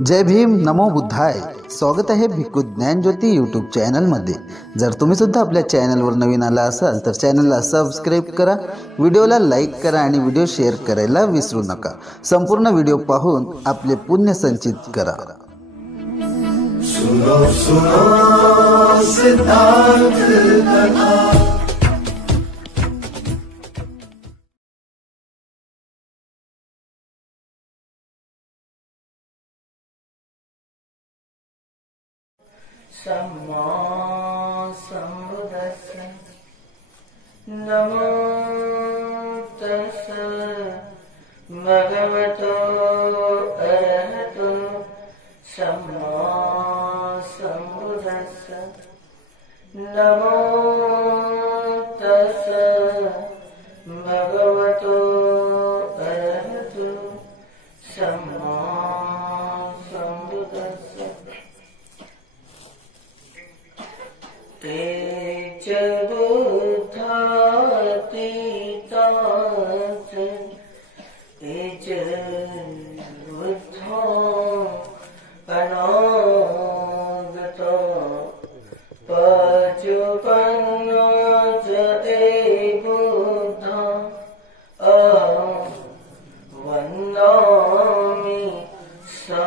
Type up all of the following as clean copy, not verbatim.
जय भीम, नमो बुद्धाय. स्वागत आहे भिक्खू ज्ञानज्योती यूट्यूब चॅनलमध्ये. जर तुम्ही सुद्धा आपल्या चॅनलवर नवीन आला असाल तर चॅनलला सबस्क्राईब करा, व्हिडिओला लाईक करा आणि व्हिडिओ शेअर करायला विसरू नका. संपूर्ण व्हिडिओ पाहून आपले पुण्य संचित करा. सुनो सुनो सिद्धार्थ कथा. सम्मा सम्बुद्धस्स नमो तस्स भगवतो अरहतो सम्मा सम्बुद्धस्स नमो तस्स भगवतो अरहतो सम्मा तेज बुद्धातीताच तेज बुद्धा अनागत पचुपन्नाच ते बुद्धा अहं वन्दामि सर्वदा.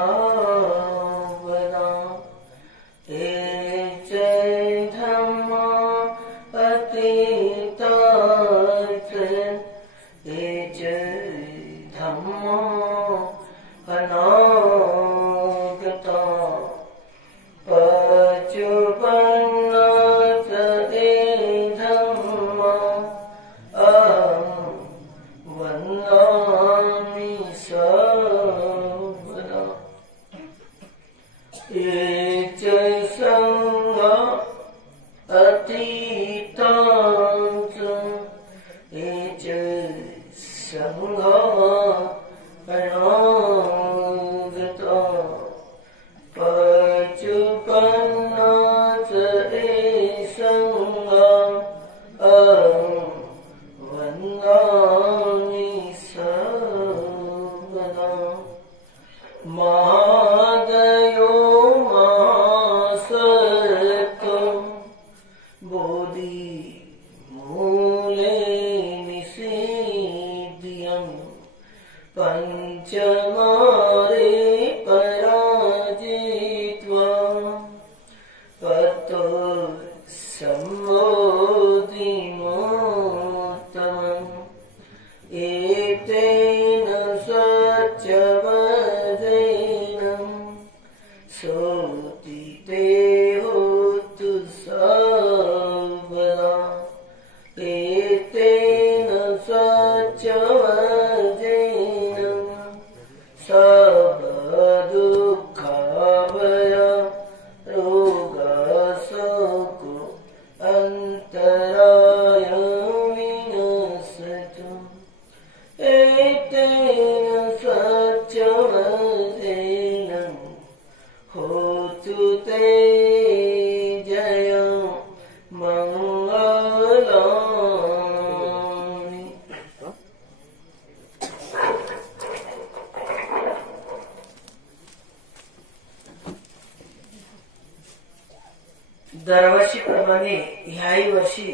दरवर्षीप्रमाणे ह्याही वर्षी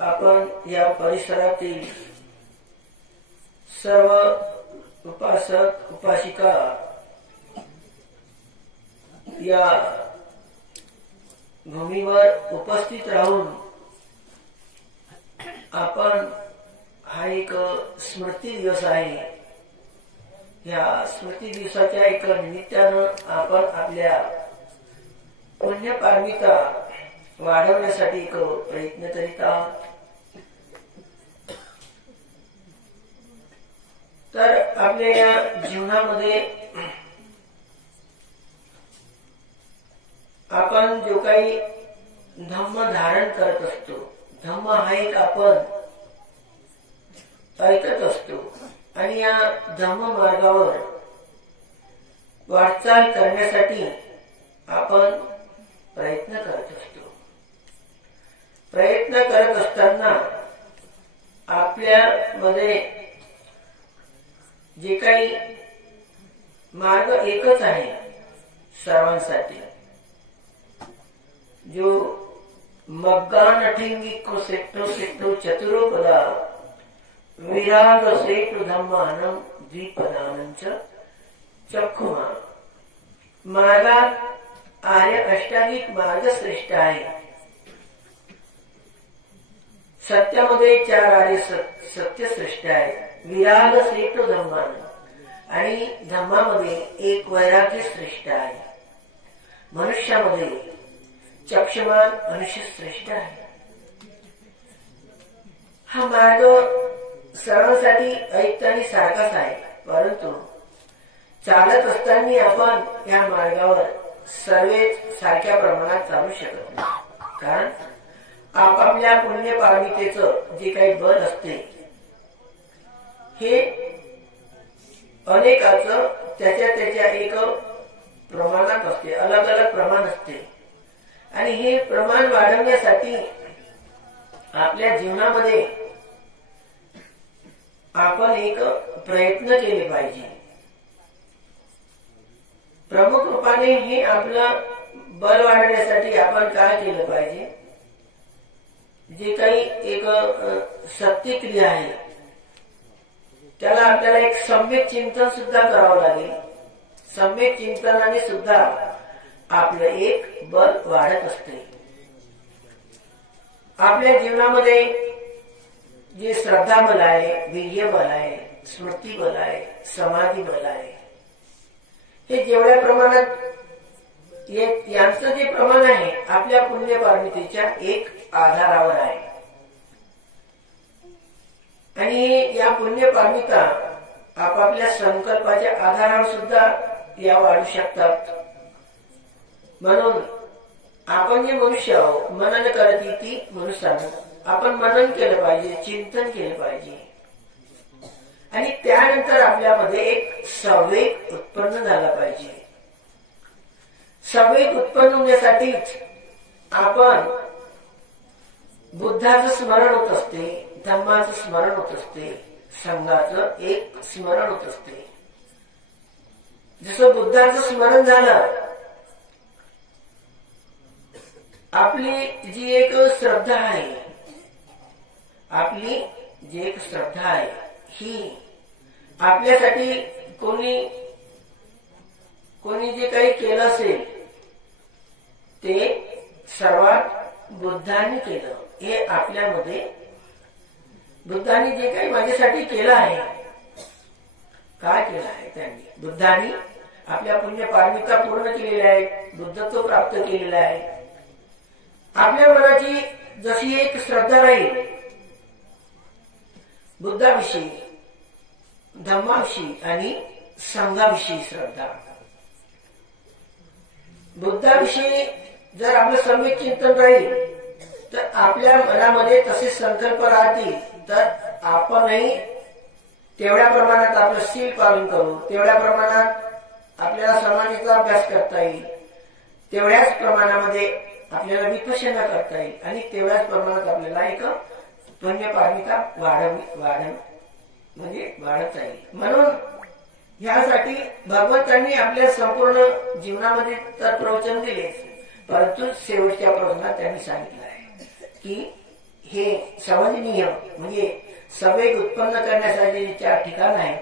आपण या परिसरातील सर्व उपासक उपासिका या भूमीवर उपस्थित राहून आपण हा एक स्मृती दिवस आहे. या स्मृती दिवसाच्या एक निमित्तानं आपण आपल्या पुण्यपारमिता वाढवण्यासाठी एक प्रयत्न करीत आहोत. तर आपल्या या जीवनामध्ये आपण जो काही धम्म धारण करत असतो, धम्म हा एक आपण ऐकत असतो आणि या धम्म मार्गावर वाटचाल करण्यासाठी आपण प्रयत्न करत असतो. प्रयत्न करत असताना आपल्यामध्ये जे काही मार्ग एकच आहे सर्वांसाठी। जो मग्गा नठेंगी को सेट्टो सेट्टो चतुरोपदा विराग सेटु धम्मानं द्विपदानंच चक्षुमा। मार्गात आर्य अष्टांगिक मार्ग श्रेष्ठ आहे। सत्यामध्ये 4 आर्य सत्य श्रेष्ठ आहे। विराग सेटु धम्मानं आणि धम्मामध्ये 1 वैराग्य श्रेष्ठ आहे। मनुष्यामध्ये चक्षुमान मनुष्य श्रेष्ठ आहे। हा मार्ग सर्वांसाठी ऐकताना सारखाच आहे, परंतु चालत असताना आपण या मार्गावर सर्वच सारख्या प्रमाणात चालू शकत नाही। कारण आपापल्या पुण्य पारमितेचं जे काही बल असते हे अनेकाचं त्याच्या एक प्रमाणात असते, अलग अलग प्रमाण असते आणि हे प्रमाण वाढवण्यासाठी आपल्या जीवनामध्ये आपण एक प्रयत्न केले पाहिजे। प्रमुख रूपाने हे आपलं बल वाढवण्यासाठी आपण काय केलं पाहिजे, जे काही एक सत्य क्रिया आहे त्याला आपल्याला एक सम्यक चिंतन सुद्धा करावं लागेल। सम्यक चिंतनाने सुद्धा आपलं एक बल वाढत असते। आपल्या जीवनामध्ये जे श्रद्धा बल आहे, वीर्य बल आहे, स्मृती बल आहे, समाधी बल आहे, हे जेवढ्या प्रमाणात यांचं जे प्रमाण आहे आपल्या पुण्य पारमितेच्या एक आधारावर आहे आणि या पुण्य पारमिता आपापल्या संकल्पाच्या आधारावर सुद्धा या वाढू शकतात। म्हणून आपण जे मनुष्य आहोत मनन करती ती मनुष्यानं आपण मनन केलं पाहिजे, चिंतन केलं पाहिजे आणि त्यानंतर आपल्यामध्ये एक संवेग उत्पन्न झाला पाहिजे। संवेग उत्पन्न होण्यासाठीच आपण बुद्धाचं स्मरण होत असते, धम्माचं स्मरण होत असते, संघाचं एक स्मरण होत असते। जसं बुद्धाचं स्मरण झालं, आपली जी एक श्रद्धा आहे, आपली जी एक श्रद्धा आहे ही आपल्यासाठी कोणी जे काही केलं असेल ते सर्वात बुद्धांनी केलं। हे आपल्यामध्ये बुद्धांनी जे काही माझ्यासाठी केलं आहे, काय केलं आहे त्यांनी? बुद्धांनी आपल्या पुण्य पारमिता पूर्ण केलेल्या आहेत, बुद्धत्व प्राप्त केलेलं आहे। आपल्या मनाची जशी एक श्रद्धा राहील बुद्धाविषयी, धम्माविषयी आणि संघाविषयी श्रद्धा, बुद्धाविषयी जर आपलं सम्यक चिंतन राहील तर आपल्या मनामध्ये तसे संकल्प राहतील, तर आपणही तेवढ्या प्रमाणात आपलं शील पालन करू, तेवढ्या प्रमाणात आपल्याला समाधीचा अभ्यास करता येईल, तेवढ्याच प्रमाणामध्ये आपल्याला विपश्यना करता येईल आणि तेवढ्याच प्रमाणात आपल्याला एक पुण्य पारमिता वाढत जाईल। म्हणून ह्यासाठी भगवंतांनी आपल्या संपूर्ण जीवनामध्ये तर प्रवचन दिले, परंतु शेवटच्या प्रवचनात त्यांनी सांगितलं आहे की हे समजनीय म्हणजे संवेग उत्पन्न करण्यासाठी 4 ठिकाण आहेत,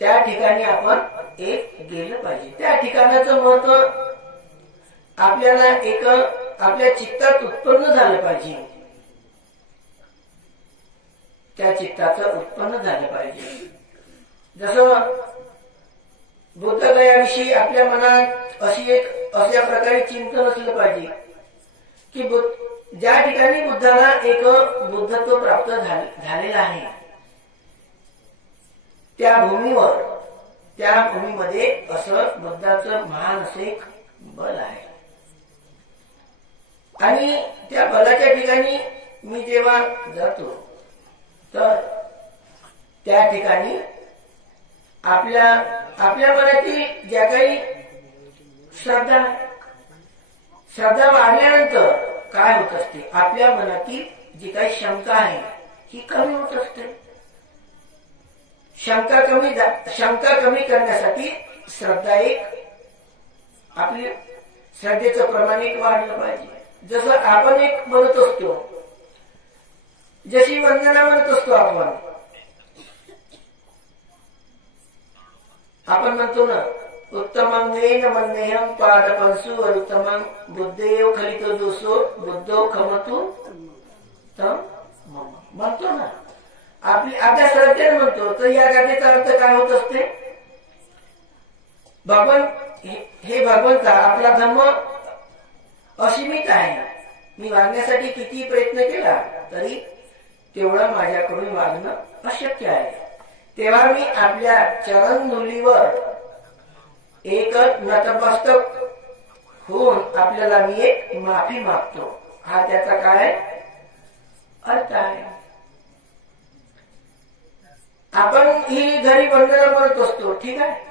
त्या ठिकाणी आपण एक गेलं पाहिजे। त्या ठिकाणाचं महत्व आपल्याला एक आपल्या चित्तात उत्पन्न झालं पाहिजे, त्या चित्ताचं उत्पन्न झालं पाहिजे। जसं बुद्धगयाविषयी आपल्या मनात अशा प्रकारे चिंतन असलं पाहिजे की ज्या ठिकाणी बुद्धाला एक बुद्धत्व प्राप्त झालेलं आहे त्या भूमीमध्ये असं बुद्धाचं महान असे एक बल आहे आणि त्या बलाच्या ठिकाणी मी जेव्हा जातो तर त्या ठिकाणी आपल्या मनातील ज्या काही श्रद्धा वाढल्यानंतर काय होत असते, आपल्या मनातील जी काही शंका आहे ही कमी होत असते। शंका कमी करण्यासाठी श्रद्धा एक आपली श्रद्धेचं प्रमाण एक वाढलं पाहिजे. जसं आपण एक म्हणत असतो, जशी वंदना म्हणत असतो आपण म्हणतो ना, उत्तमं नेन मन्येयं पादपंसु अरुत्तमं बुद्धेयो खलितो दोषो बुद्धो खमतु तम म्हणतो ना, आपल्या श्रद्धेने म्हणतो. तर या गाथेचा अर्थ काय होत असते? भगवान हे भगवंता, आपला धर्म असीमित आहे. मी वागण्यासाठी किती प्रयत्न केला तरी तेवढं माझ्याकडून वागणं अशक्य आहे. तेव्हा मी आपल्या चरण धुलीवर एक नतमस्तक होऊन आपल्याला मी एक माफी मागतो. हा त्याचा काय अर्थ आहे. आपण ही घरी वंदना म्हणत असतो, ठीक आहे.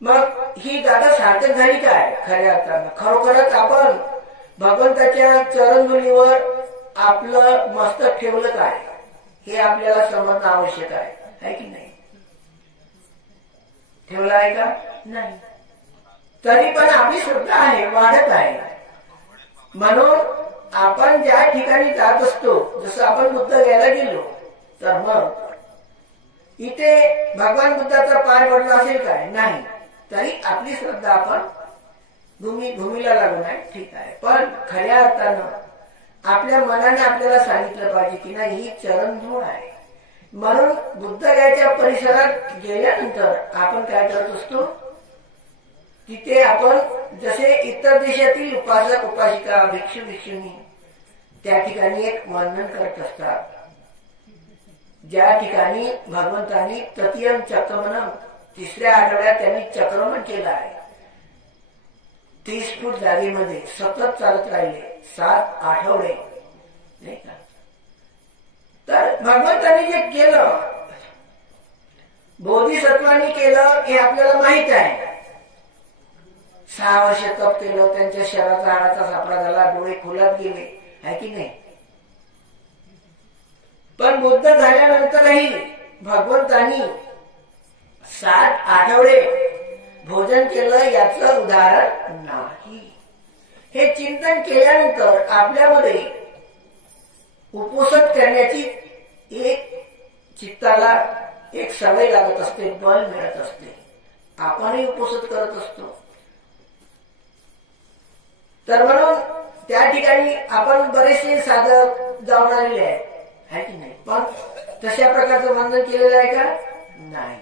मग ही गाथा सार्थक झाली काय? खऱ्या अर्थानं खरोखरच आपण भगवंताच्या चरणधुलीवर आपलं मस्तक ठेवलं काय हे आपल्याला समजणं आवश्यक आहे की नाही? ठेवलं आहे का? नाही. तरी पण आपली श्रद्धा आहे, वाढत आहे. म्हणून आपण ज्या ठिकाणी जात असतो, जसं आपण बुद्ध घ्यायला गेलो, तर मग इथे भगवान बुद्धाचा पाय पडला असेल काय? नाही. तरी आपली श्रद्धा आपण भूमीला लागून आहे, ठीक आहे. पण खऱ्या अर्थानं आपल्या मनाने आपल्याला सांगितलं पाहिजे की नाही, ही चरणधूळ आहे. म्हणून बुद्धगयाच्या परिसरात गेल्यानंतर आपण काय करत असतो, तिथे आपण जसे इतर देशातील उपासक उपासिका भिक्षू भिक्षुणी त्या ठिकाणी एक वर्णन करत असतात. ज्या ठिकाणी भगवंतांनी तृतीयम चक्रमणम, तिसऱ्या आठवड्यात त्यांनी चक्रमण केलं आहे. 30 फूट जागेमध्ये सतत चालत राहिले 7 आठवडे, नाही का? तर भगवंतांनी जे केलं, बोधिसत्वांनी केलं हे आपल्याला माहित आहे. 6 वर्ष तप केलं, त्यांच्या शरीराचा हाडाचा सापडा झाला, डोळे खोलात गेले, आहे की नाही? पण बुद्ध झाल्यानंतरही भगवंतांनी 7 आठवडे भोजन केलं याचं उदाहरण नाही. हे चिंतन केल्यानंतर आपल्यामध्ये उपोषण करण्याची एक चित्ताला एक सवय लागत असते, बल मिळत असते. आपणही उपोषण करत असतो. तर म्हणून त्या ठिकाणी आपण बरेचसे साधक जाऊन आलेले आहेत, आहे की नाही? पण तशा प्रकारचं वंदन केलेलं आहे का? नाही.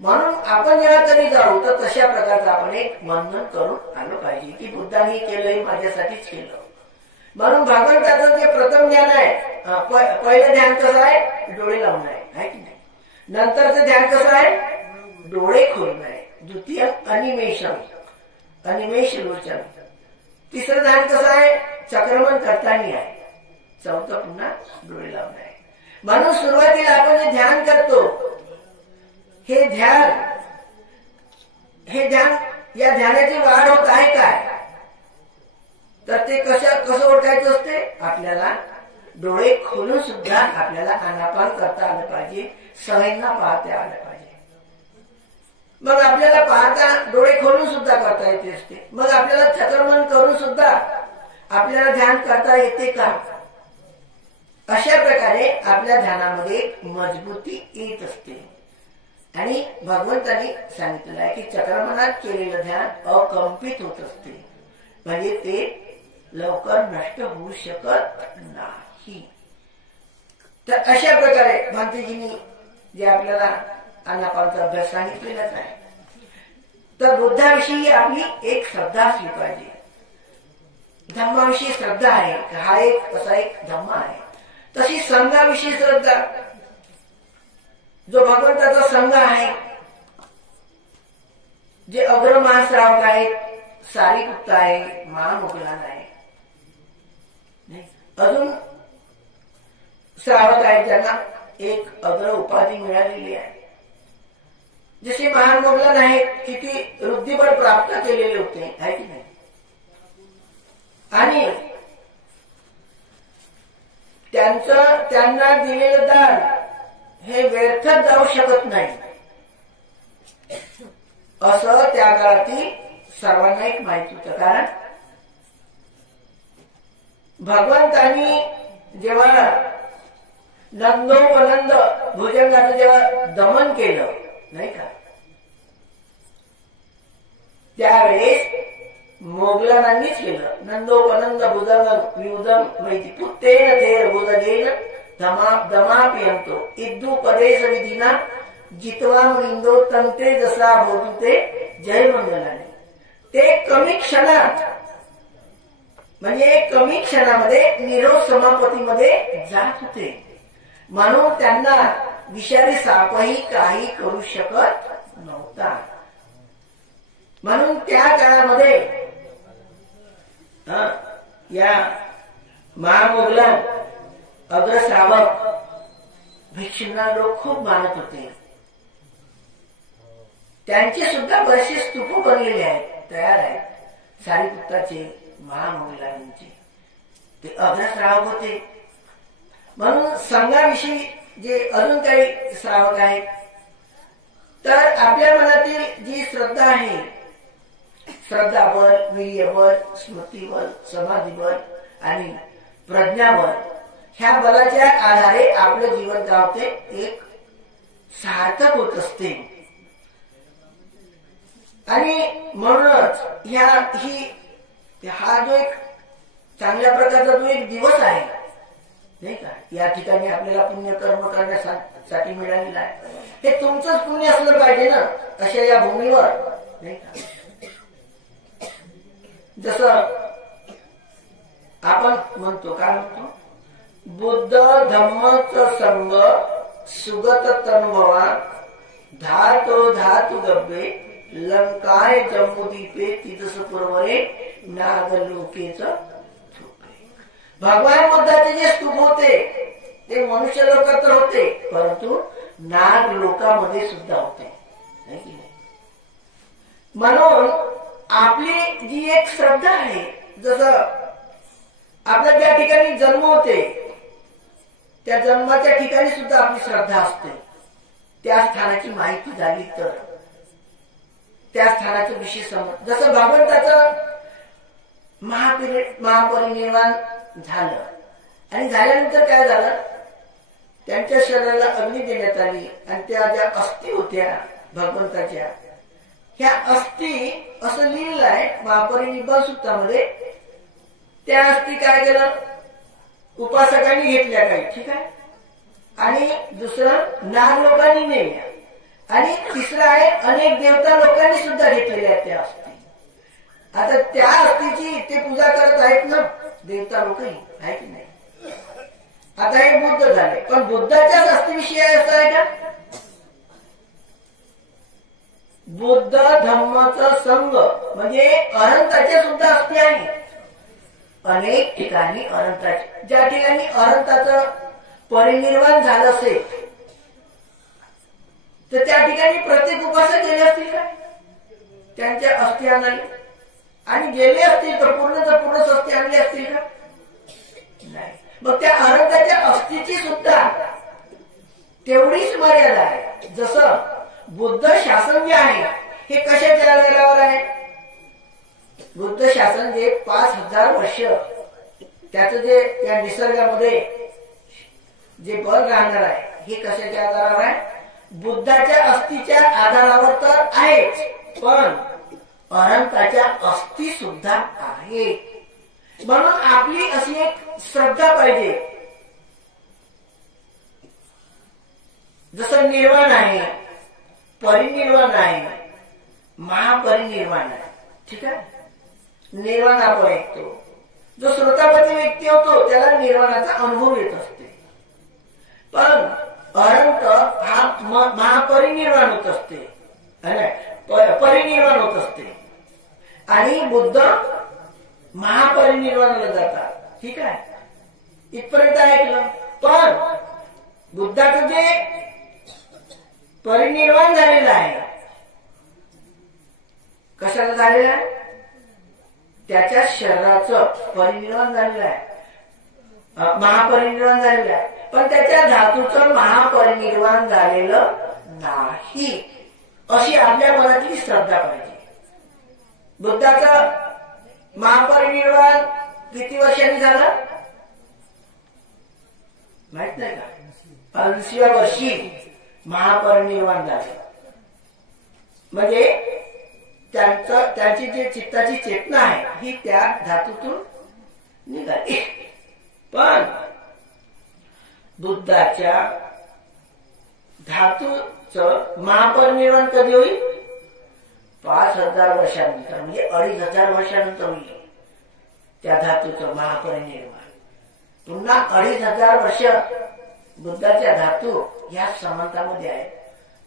म्हणून आपण जेव्हा कधी जाऊ तर तशा प्रकारचं आपण एक वंदन करून आलं पाहिजे की बुद्धांनी केलंय, माझ्यासाठीच केलं. म्हणून भगवंताचं जे प्रथम ध्यान आहे, पहिलं ध्यान कसं आहे? डोळे लावून आहे की नाही? नंतरचं ध्यान कसं आहे? डोळे खोलून आहे. द्वितीय अनिमेषम, अनिमेष लोचन. तिसरं ध्यान कसं आहे? चक्रमण करताना आहे. चौथं पुन्हा डोळे लावून आहे. म्हणून सुरुवातीला आपण जे ध्यान करतो, हे ध्यान या ध्यानाची वाढ होत आहे काय? तर ते कसं ओळखायचं असते? आपल्याला डोळे खोलून सुद्धा आपल्याला आनापान करता आलं पाहिजे, सवयींना पाहता आलं पाहिजे. मग आपल्याला पाहता डोळे खोलून सुद्धा करता येते असते. मग आपल्याला चक्रमण करून सुद्धा आपल्याला ध्यान करता येते का? अशा प्रकारे आपल्या ध्यानामध्ये मजबूती येत असते. आणि भगवंतांनी सांगितलं आहे की चक्रमणात केलेलं ध्यान अकंपित होत असते, म्हणजे ते लवकर नष्ट होऊ शकत नाही. तर अशा प्रकारे भांतीजींनी जे आपल्याला आनापानचा अभ्यास सांगितलेलाच आहे. तर बुद्धाविषयी आपली एक श्रद्धा असली पाहिजे. धम्माविषयी श्रद्धा आहे, हा एक असा एक धम्म आहे. तशी संघाविषयी श्रद्धा, जो भगवंताचा संघ आहे, जे अग्र महाश्रावक आहेत, सारीपुत्त आहे, महामोगलान आहे, अजून श्रावक आहेत ज्यांना एक अग्र उपाधी मिळालेली आहे. जसे महामोगलान आहेत, किती वृद्धिबळ प्राप्त केलेले होते, आहे की नाही? आणि त्यांना दिलेलं दान हे व्यर्थच जाऊ शकत नाही, असं त्या काळातील सर्वांना एक माहित होतं. कारण भगवंतांनी जेव्हा नंदोपनंद भुजंगाचं जेव्हा दमन केलं नाही का, त्यावेळेस मोगलांनीच केलं. नंदोपनंद भुजंग विउदम माहिती पुत्तेन तेर भुजगेन दमापियंतो इद्दुपदेश विधिना जितवा मृंदो तंते जसा भोगते जय मंगलाने. ते कमी क्षणात म्हणजे कमी क्षणामध्ये निरोध समापतीमध्ये जात होते. म्हणून त्यांना विषारी सापही काही करू शकत नव्हता. म्हणून त्या काळामध्ये या महामोगला अग्रश्रावक भिक्षूंना लोक खूप मानत होते. त्यांचे सुद्धा बरेचसे स्तूप बनलेले आहेत, तयार आहेत. सारीपुत्राचे, महामोगलांचे ते अग्रश्रावक होते. म्हणून संघाविषयी जे अजून काही श्रावक आहेत, तर आपल्या मनातील जी श्रद्धा आहे, श्रद्धाबळ, वीर्यबळ, स्मृतीबळ, समाधीबळ आणि प्रज्ञाबळ, ह्या बलाच्या आधारे आपलं जीवन गावते एक सार्थक होत असते. आणि म्हणूनच हा जो एक चांगल्या प्रकारचा जो एक दिवस आहे नाही का, या ठिकाणी आपल्याला पुण्यकर्म करण्यासाठी मिळालेला आहे. हे तुमचंच पुण्य असलं पाहिजे ना अशा या भूमीवर नाही का. जसं आपण म्हणतो, काय म्हणतो, बुद्ध धम्मच संग सुगत तनुभवा धातो धातु गब्बे लंकाय जम्बुदीपे तिथस पुरवरे नागलोकेच. भगवान बुद्धाचे जे स्तूप होते ते मनुष्य लोकात तर होते, परंतु नाग लोकामध्ये सुद्धा होते. म्हणून आपली जी एक श्रद्धा आहे, जसं आपल्या ज्या ठिकाणी जन्म होते त्या जन्माच्या ठिकाणी सुद्धा आपली श्रद्धा असते. त्या स्थानाची माहिती झाली तर त्या स्थानाचं विशेष समज. जसं भगवंताचं महापरिनिर्वाण झालं आणि झाल्यानंतर काय झालं, त्यांच्या शरीराला अग्नी देण्यात आली आणि त्या ज्या अस्थी होत्या भगवंताच्या, ह्या अस्थी असं लिहिलं आहे महापरिनिर्वाण सूत्रामध्ये, त्या अस्थी काय केलं, उपासकांनी घेतल्या काही, ठीक आहे, आणि दुसरं नाग लोकांनी नेल्या, आणि तिसरं आहे अनेक देवता लोकांनी सुद्धा घेतलेल्या आहेत त्या अस्थी. आता त्या अस्थीची ते पूजा करत आहेत ना देवता लोकही, आहे की नाही. आता हे बुद्ध झाले, पण बुद्धाच्याच अस्थीविषयी असं आहे का, बुद्ध धम्माचा संघ म्हणजे अनंताच्या सुद्धा अस्थी आहे. अनेक ठिकाणी अनंताचे, ज्या ठिकाणी अनंताचं परिनिर्वाण झालं असेल तर त्या ठिकाणी प्रत्येक उपासक गेले असतील का, त्यांच्या अस्थी आणाले, आणि गेले असतील तर पूर्ण अस्थी आणली असतील का, नाही. मग त्या अनंताच्या अस्थीची सुद्धा तेवढीच मर्यादा आहे. जसं बुद्ध शासन जे आहे हे कशाच्या आधारावर आहे, बुद्ध शासन जे 5000 वर्ष त्याचं जे या निसर्गामध्ये जे बल राहणार आहे हे कशाच्या आधारावर आहे, बुद्धाच्या अस्थीच्या आधारावर तर आहेच, पण अनंताच्या अस्थी सुद्धा आहे. म्हणून आपली अशी एक श्रद्धा पाहिजे. जसं निर्वाण आहे, परिनिर्वाण आहे, महापरिनिर्वाण आहे, ठीक आहे. निर्वाण आपण ऐकतो, जो श्रोतापती व्यक्ती होतो त्याला निर्वाणाचा अनुभव येत असते, पण अनंत हा महापरिनिर्वाण होत असते, परिनिर्वाण होत असते, आणि बुद्ध महापरिनिर्वाणाला जातात, ठीक आहे. इथपर्यंत ऐकलं. पण बुद्धाचं जे परिनिर्वाण झालेलं आहे कशाला झालेलं आहे, त्याच्या शरीराचं परिनिर्वाण झालेलं आहे, महापरिनिर्वाण झालेलं आहे, पण त्याच्या धातूचं महापरिनिर्वाण झालेलं नाही, अशी आपल्या मनातली श्रद्धा पाहिजे. बुद्धाचं महापरिनिर्वाण किती वर्षांनी झालं माहित नाही का? 80व्या वर्षी महापरिनिर्वाण झालं. म्हणजे त्यांची जी चित्ताची चेतना आहे ही त्या धातूतून निघाली. पण बुद्धाच्या धातूचं महापरिनिर्वाण कधी होईल? 5000 वर्षानंतर, म्हणजे 2500 वर्षानंतर होईल त्या धातूचं महापरिनिर्वाण. पुन्हा 2500 वर्ष बुद्धाच्या धातू या समांतामध्ये आहेत,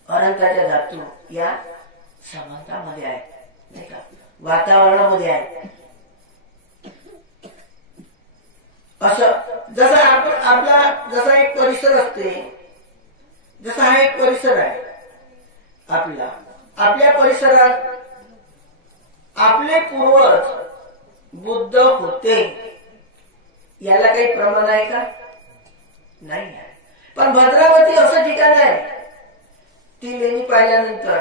अनंताच्या धातू या समांतामध्ये आहेत, नाही का, वातावरणामध्ये आहेत. असं जसं जसा एक परिसर असते, जसा हा एक परिसर आहे आपल्या परिसरात आपले पूर्वज बुद्ध होते, याला काही प्रमाण आहे का? नाही आहे. पण भद्रावती असं ठिकाण आहे, ती लेणी पाहिल्यानंतर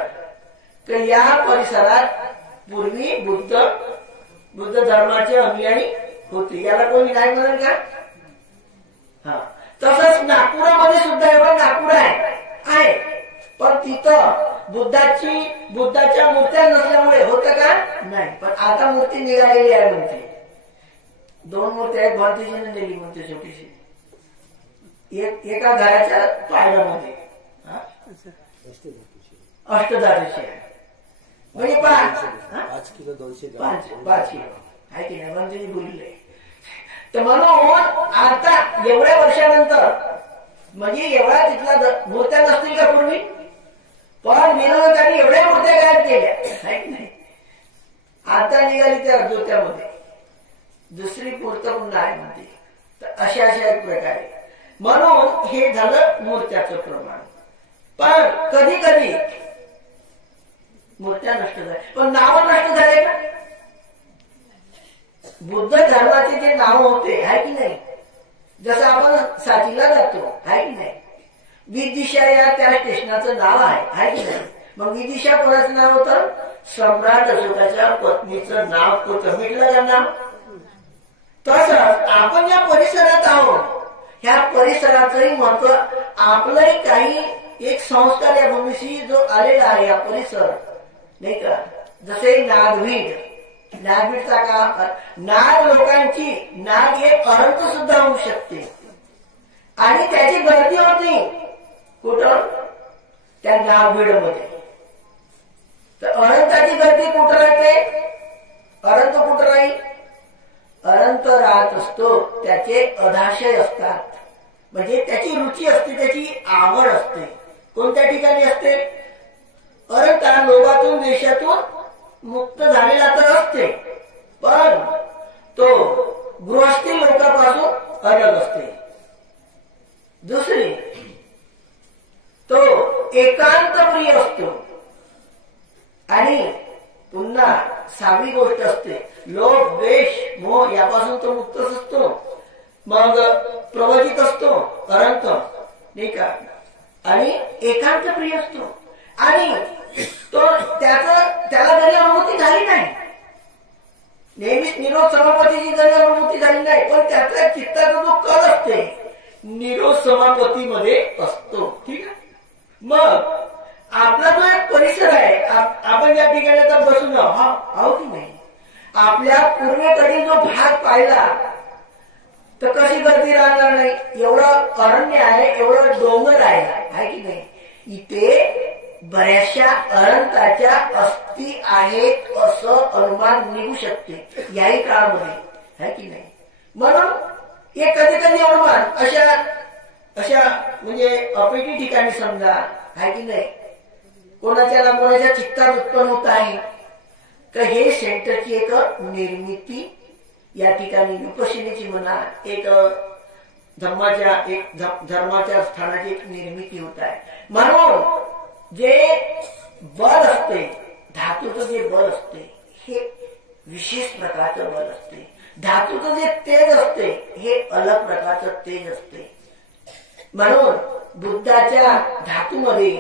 की या परिसरात पूर्वी बुद्ध धर्माचे अनुयायी होते, याला कोणी नाही म्हणेल का? हा. तसंच नागपुरामध्ये सुद्धा एवढं नागपूर आहे, पण तिथं बुद्धाच्या मूर्त्या नसल्यामुळे होतं का? नाही. पण आता मूर्ती निघालेली आहे म्हणते. 2 मूर्ती आहेत, भारतीजीने नेली म्हणते छोटीशी, एका घराच्या पायऱ्यामध्ये अष्टधातूची आहे. म्हणजे 5 किलो 5 किलो आहे की नाही म्हणते बोलले. तर म्हणून आता एवढ्या वर्षानंतर, म्हणजे एवढा तिथला मूर्त्या नसतील का पूर्वी, पण मिरवणुकांनी एवढ्या मूर्त्या गायब केल्या आहे की नाही. आता निघाली त्या ज्योत्यामध्ये दुसरी मूर्त पुन्हा आहे म्हणते. तर अशा एक प्रकारे म्हणून हे झालं मूर्त्याचं प्रमाण. पण कधी कधी मूर्त्या नष्ट झाल्या, पण नावं नष्ट झाले का? बुद्ध धर्माचे जे नाव होते आहे की नाही, जसं आपण साचीला जातो आहे की नाही, विदिशा या त्या स्टेशनाचं नाव आहे की नाही. मग विदिशा कोणाचं नाव होतं? सम्राट अशोकाच्या पत्नीचं नाव होतं. मिटलं का नाव? तसंच आपण या परिसरात आहोत, ह्या परिसराचंही महत्व, आपलंही काही एक संस्कार या भूमीशी जो आलेला आहे या परिसर, नाही का. जसे नागभीडचा का नाग लोकांची, नाग एक अनंत सुद्धा होऊ शकते आणि त्याची गर्दी होती कुठं? त्या नागभीडमध्ये. तर अनंताची गर्दी कुठं राहते? अनंत कुठं राहील? अनंत राहत असतो, त्याचे अधाशय असतात, म्हणजे त्याची रुची असते, त्याची आवड असते. कोणत्या ठिकाणी असते? अनंता लोभातून देशातून मुक्त झालेला तर असते, पण तो गृहस्थी लोकांपासून अलग असते. दुसरी, तो एकांत प्रिय असतो. आणि पुन्हा 6वी गोष्ट असते, लोभ द्वेष मोह यापासून तो मुक्तच असतो. मग प्रवचित असतो, अनंत, नाही का, आणि एकांत प्रिय असतो. आणि तो त्याला जरी अनुभूती झाली नाही, नेहमीच निरोध समापतीची जरी अनुभूती झाली नाही, पण त्याचा चित्ताचा जो कल असते निरोध समापतीमध्ये असतो. ठीक आहे. मग आपला जो एक परिसर आहे, आपण या ठिकाणी आता बसून आहोत की नाही, आपल्या पूर्वेकडील जो भाग पाहिला तर कशी गर्दी राहणार नाही. एवढं अरण्य आहे, एवढं डोंगर आहे की नाही. इथे बऱ्याचशा अनंताच्या अस्थी आहेत असं अनुमान निघू शकते याही काळामध्ये, आहे की नाही. म्हणून हे कधी कधी अनुमान अशा म्हणजे अपेटी ठिकाणी समजा, आहे की नाही, कोणाच्या चित्तात उत्पन्न होत आहे तर हे सेंटरची एक निर्मिती या ठिकाणी विपश्यनेची म्हणा, एक धर्माच्या स्थानाची एक निर्मिती होत आहे. म्हणून जे बल असते, धातूचं जे बल असते हे विशेष प्रकारचं बल असते. धातूचं जे तेज असते हे अलग प्रकारचं तेज असते. म्हणून बुद्धाच्या धातूमध्ये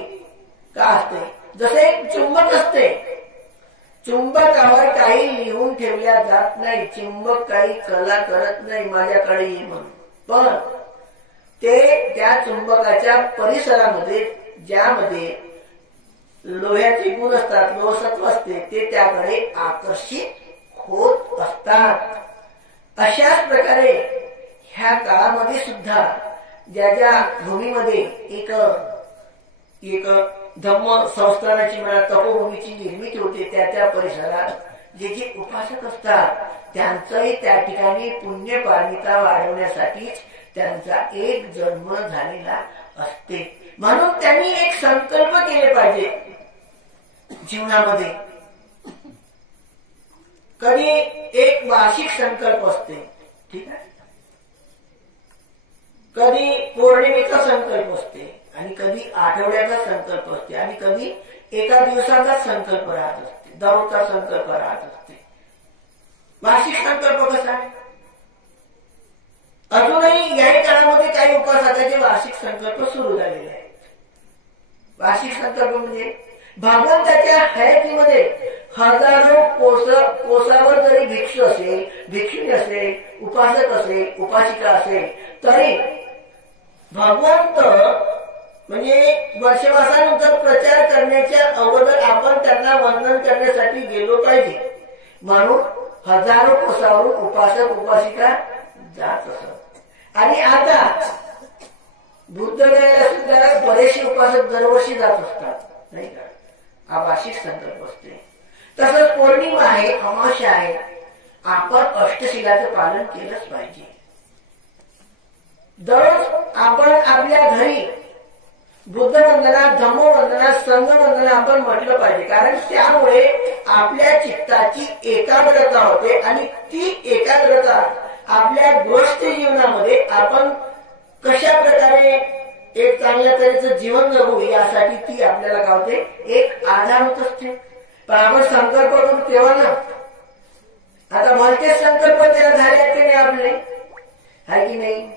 का असते? जसे एक चुंबक असते, चुंबकावर काही लिहून ठेवल्या जात नाही, चुंबक काही कला करत नाही माझ्याकडे ये म्हणून, पण ते त्या चुंबकाच्या परिसरामध्ये ज्यामध्ये लोह्याचे गुण असतात, लोहसत्व असते, ते त्याकडे आकर्षित होत असतात. अशाच प्रकारे ह्या काळामध्ये सुद्धा ज्या ज्या भूमीमध्ये एक धम्म संस्थानाची म्हणा तपोभूमीची निर्मिती होते, त्या त्या परिसरात जे जे उपासक असतात त्यांचंही त्या ठिकाणी पुण्यपारमिता वाढवण्यासाठीच त्यांचा एक जन्म झालेला असते. म्हणून त्यांनी एक संकल्प केले पाहिजे जीवनामध्ये. कधी एक वार्षिक संकल्प असते, ठीक आहे, कधी पौर्णिमेचा संकल्प असते, आणि कधी आठवड्याचा संकल्प असते, आणि कधी एका दिवसाचा संकल्प राहत असते, दररोजचा संकल्प राहत असते. वार्षिक संकल्प कसा आहे? अजूनही याही काळामध्ये काही उपासकाचे वार्षिक संकल्प सुरू झालेले आहेत. वार्षिक संकल्प म्हणजे भगवंताच्या हयातीमध्ये हजारो कोसावर जरी भिक्षू असेल, भिक्षुणी असेल, उपासक असेल, उपासिका असेल, तरी भगवंत म्हणजे वर्षवासानंतर प्रचार करण्याच्या अगोदर आपण त्यांना वंदन करण्यासाठी गेलो पाहिजे. म्हणून हजारो कोसावरून उपासक उपासिका जात असत. आणि आता बुद्धगयाला सुद्धा बरेचसे उपासक दरवर्षी जात असतात, नाही का? हा वार्षिक संकल्प असते. तसंच पौर्णिमा आहे, अमावस्या आहे, आपण अष्टशिलाचं पालन केलंच पाहिजे. दररोज आपण आपल्या घरी बुद्धवंदना, धम्मवंदना, संघवंदना आपण म्हटलं पाहिजे. कारण त्यामुळे आपल्या चित्ताची एकाग्रता होते, आणि ती एकाग्रता आपल्या गृहस्थ जीवनामध्ये आपण कशा प्रकारे एक चांगल्या तऱ्हेचं जीवन जगू यासाठी ती आपल्याला काय होते, एक आधार होत असते. पण आपण संकल्प करून तेव्हा ना, आता भलतेच संकल्प त्याला झाले आहेत की नाही आपले, आहे की नाही?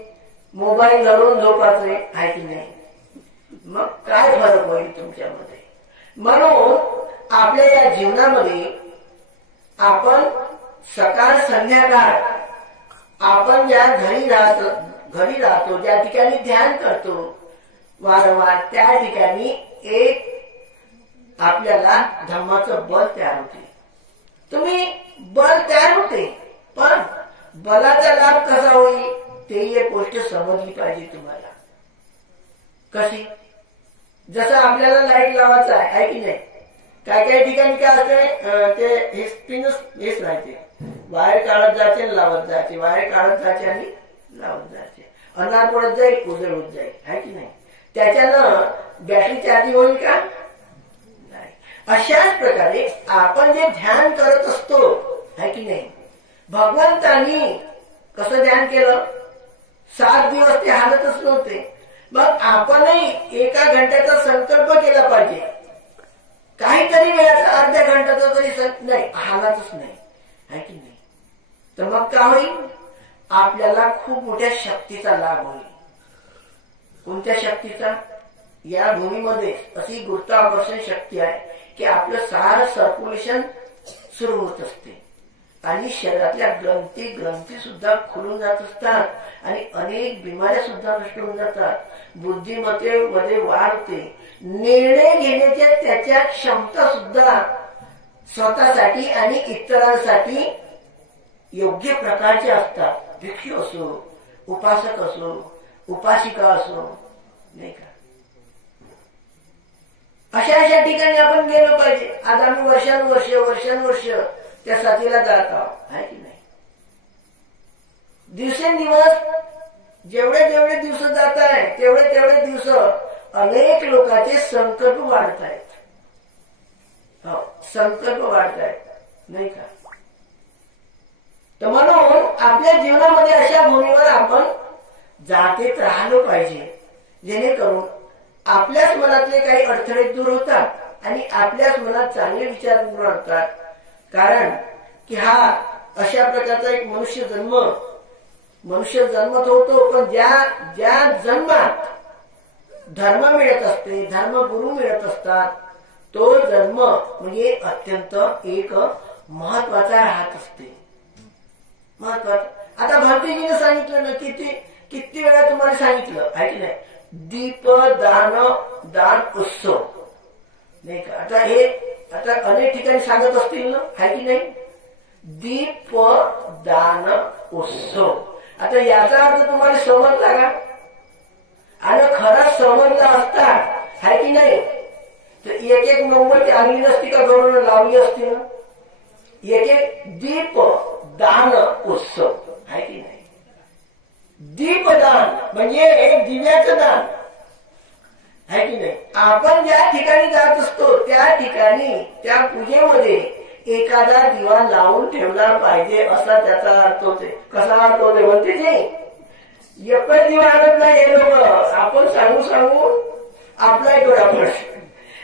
मोबाईल धरून झोपाचे आहे की नाही? मग काय फरक होईल तुमच्यामध्ये? म्हणून आपल्या या जीवनामध्ये आपण सकाळ संध्याकाळ आपण ज्या घरी राहतो, ज्या ठिकाणी ध्यान करतो वारंवार, त्या ठिकाणी एक आपल्याला धम्माचं बल तयार होते. तुम्ही बल तयार होते, पण बलाचा लाभ कसा होईल ते एक गोष्ट समजली पाहिजे तुम्हाला. कशी? जसं आपल्याला लाईट लावायचं आहे की नाही? काय काही ठिकाणी काय असते, ते हेच राहते, वायर काढत जायचे आणि लावत जायचे, वायर काढत जायचे आणि लावत जायचे. अंधार पडत जाईल, उजळ होत जाईल, आहे की नाही? त्याच्यानं बॅटरी चार्जिंग होईल का? नाही. अशाच प्रकारे आपण जे ध्यान करत असतो, आहे की नाही? भगवंतांनी कसं ध्यान केलं? 7 दिवस ते हालतच नव्हते. मग आपणही एका घंट्याचा संकल्प केला पाहिजे. काहीतरी वेळाचा अर्ध्या घंट्याचा तरी नाही, हालतच नाही, आहे की नाही? तर मग काय होईल? आपल्याला खूप मोठ्या शक्तीचा लाभ होईल. कोणत्या शक्तीचा? या भूमीमध्ये अशी गुरुत्वाकर्षण शक्ती आहे की आपलं सारं सर्क्युलेशन सुरू होत असते, आणि शरीरातल्या ग्रंथी सुद्धा खुलून जात असतात, आणि अनेक बिमाऱ्या सुद्धा नष्ट होऊन जातात. बुद्धिमत्तेमध्ये वाढ होते. निर्णय घेण्याच्या त्याच्या क्षमता सुद्धा स्वतःसाठी आणि इतरांसाठी योग्य प्रकारचे असतात. भिक्षू असो, उपासक असो, उपासिका असो, नाही का? अशा ठिकाणी आपण गेलो पाहिजे. आज आम्ही वर्षानुवर्ष त्या साथीला जात आहोत, आहे की नाही? दिवसेंदिवस जेवढे दिवस जात आहे तेवढे दिवस अनेक लोकांचे संकल्प वाढत आहेत. हो, संकल्प वाढत आहेत, नाही का? तर म्हणून आपल्या जीवनामध्ये अशा भूमीवर आपण जातेत राहिलो पाहिजे, जेणेकरून आपल्याच मनातले काही अडथळे दूर होतात आणि आपल्याच मनात चांगले विचार निर्माण होतात. कारण की हा अशा प्रकारचा एक मनुष्य जन्मत होतो, पण ज्या जन्मात धर्म मिळत असते, धर्मगुरु मिळत असतात, तो जन्म म्हणजे अत्यंत एक महत्वाचा राहत असते. महत्वाचा. आता भारतीजीने सांगितलं ना, किती वेळा तुम्हाला सांगितलं आहे की नाही, दीप दान उत्सव नाही का. आता अनेक ठिकाणी सांगत असतील ना, आहे की नाही, दीप दान उत्सव. आता याचा अर्थ तुम्हाला समजला का? आणि खरा समजला असता, आहे की नाही, तर एक मोमबत्ती आणली नसती का, गौरव लावली असती ना. एक दीप दान उत्सव आहे की नाही. दीपदान म्हणजे एक दिव्याचं दान आहे की नाही. आपण ज्या ठिकाणी जात असतो त्या ठिकाणी त्या पूजेमध्ये एखादा दिवा लावून ठेवला पाहिजे, असा त्याचा अर्थ होते. कसा अर्थ होते म्हणते ते, एकच दिवा आणत नाही हे लोक, आपण सांगू आपला डोळा पडतो.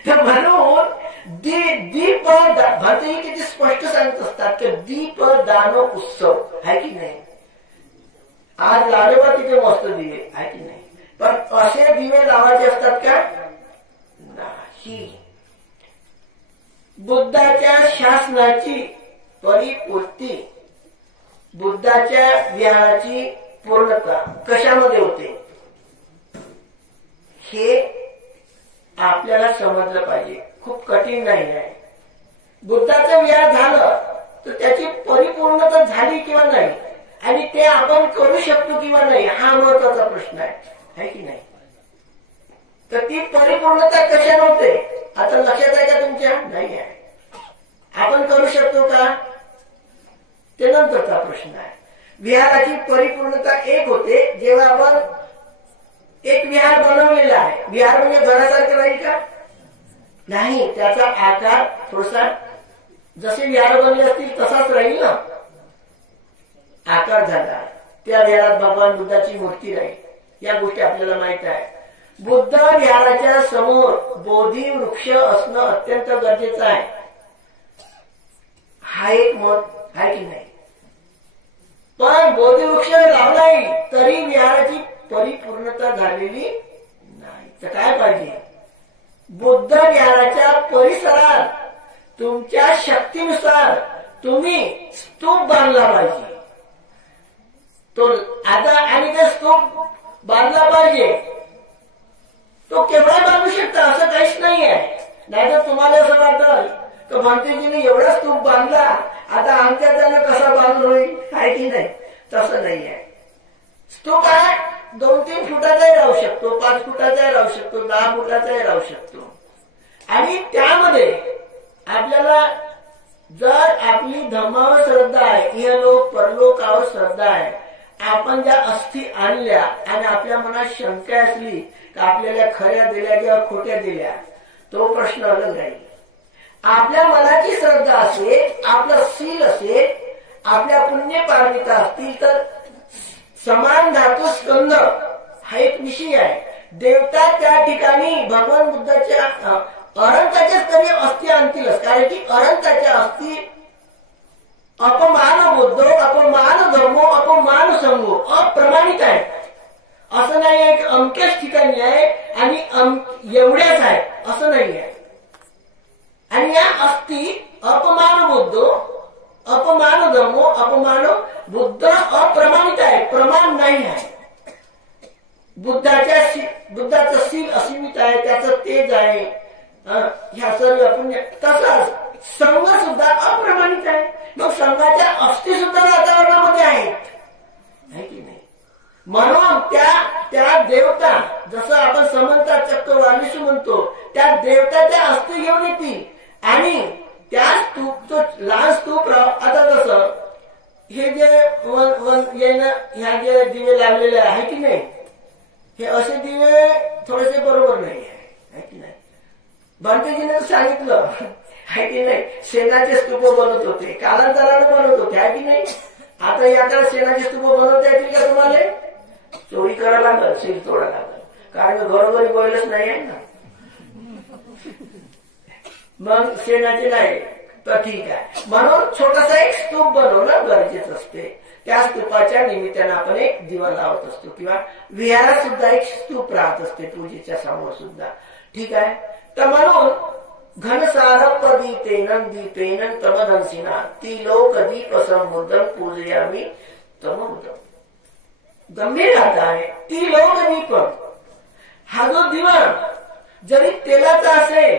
तर म्हणून दीप भारतीय किती स्पष्ट सांगत असतात की दीप दान उत्सव आहे की नाही. आज लावले बा तिथे मस्त दिवे आहे की नाही, पण असे दिवे लावायचे असतात का? नाही. बुद्धाच्या शासनाची परिपूर्ती, बुद्धाच्या विहाराची पूर्णता कशामध्ये होते हे आपल्याला समजलं पाहिजे. खूप कठीण नाही आहे. बुद्धाचं विहार झालं तर त्याची परिपूर्णता झाली किंवा नाही, आणि ते आपण करू शकतो किंवा नाही, हा महत्वाचा प्रश्न आहे की नाही. तर ती परिपूर्णता कशा नव्हते आता लक्षात आहे का तुमच्या? नाही आहे. आपण करू शकतो का ते नंतरचा प्रश्न आहे. विहाराची परिपूर्णता एक होते जेव्हा आपण एक विहार बनवलेला आहे. विहार म्हणजे घरासारखं राहील का? नाही, त्याचा आकार थोडासा जसे विहार बनले असतील तसाच राहील ना. आकार झाला, त्या विहारात भगवान बुद्धाची मूर्ती राहील, या गोष्टी आपल्याला माहित आहे. बुद्ध विहाराच्या समोर बोधी वृक्ष असणं अत्यंत गरजेचं आहे, हा एक मत आहे की नाही. पण बोधी वृक्ष लावलाही तरी विहाराची परिपूर्णता झालेली नाही. तर काय पाहिजे? बुद्ध विहाराच्या परिसरात तुमच्या शक्तीनुसार तुम्ही स्तूप बांधला पाहिजे. तो आता आणि ते स्तूप बांधला पाहिजे, तो केवढा बांधू शकता असं काहीच नाही आहे. नाहीतर तुम्हाला असं वाटतं की भांतेजीने एवढा स्तूप बांधला, आता आमच्या त्यानं कसा बांधून होईल, आहे की नाही. तसं नाही आहे. स्तूप आहे 2-3 फुटाचाही राहू शकतो, 5 फुटाचाही राहू शकतो, 10 फुटाचाही राहू शकतो. आणि त्यामध्ये आपल्याला जर आपली धर्मावर श्रद्धा आहे, इहलोक परलोकावर श्रद्धा आहे, आपण ज्या अस्थी आणल्या आणि आपल्या मनात शंका असली की आपल्याला खऱ्या दिल्या किंवा खोट्या दिल्या, तो प्रश्न अलग राहील. आपल्या मनाची श्रद्धा असेल, आपलं शील असेल, आपल्या पुण्यपारमिता असतील तर समान धातू स्कंद हा एक विषय आहे. देवता त्या ठिकाणी भगवान बुद्धाच्या अनंताच्या स्तरीय अस्थी आणतीलच, कारण की अनंताच्या अस्थी अपमान बुद्धो, अपमान धर्मो, अपमान संघो अप्रमाणित आहे. असं नाही आहे की अमक्याच ठिकाणी आहे आणि एवढ्याच आहे, असं नाही आहे. आणि या अस्थी अपमान बुद्धो, अपमान धर्मो, अपमान बुद्ध अप्रमाणित आहे, प्रमाण नाही आहे. बुद्धाचं शील असीमित आहे, त्याचं तेज आहे, ह्या सर्व पुण्य. तसाच संघ सुद्धा अप्रमाणित आहे. मग संघाच्या अस्थी सुद्धा वातावरणामध्ये आहेत की नाही. म्हणून त्या देवता, जसं आपण समंता चक्र वालिशू म्हणतो, त्या देवता त्या अस्थी घेऊन येतील आणि त्या स्तूप, तो लहान स्तूप आता कसं हे जे ह्या जे दिवे लावलेले आहे की नाही, हे असे दिवे थोडेसे बरोबर नाही आहे की नाही. भांतेजीने सांगितलं आहे की नाही, शेणाचे स्तूप बनवत होते, कालांतराने बनवत होते आहे की नाही. आता याकडे शेणाचे स्तूप बनवता येतील का तुम्हाला? चोरी करायला लागल, सील तोडा लागल, कारण घरोघरी बैलच नाही आहे ना. मग शेणाचे नाही तर ठीक आहे, म्हणून छोटासा एक स्तूप बनवणं गरजेचं असते. त्या स्तूपाच्या निमित्तानं आपण एक दिवा लावत असतो, किंवा विहारात सुद्धा एक स्तूप राहत असते पूजेच्या समोर सुद्धा, ठीक आहे. तर म्हणून घनसारपदीपेन दीपेन तमदंसिना ती लोक दीप संबुद्धम पूजयामी तमोदम. गंभीर अर्थ आहे. ती लोक दीप, हा जो दिवा जरी तेलाचा असेल,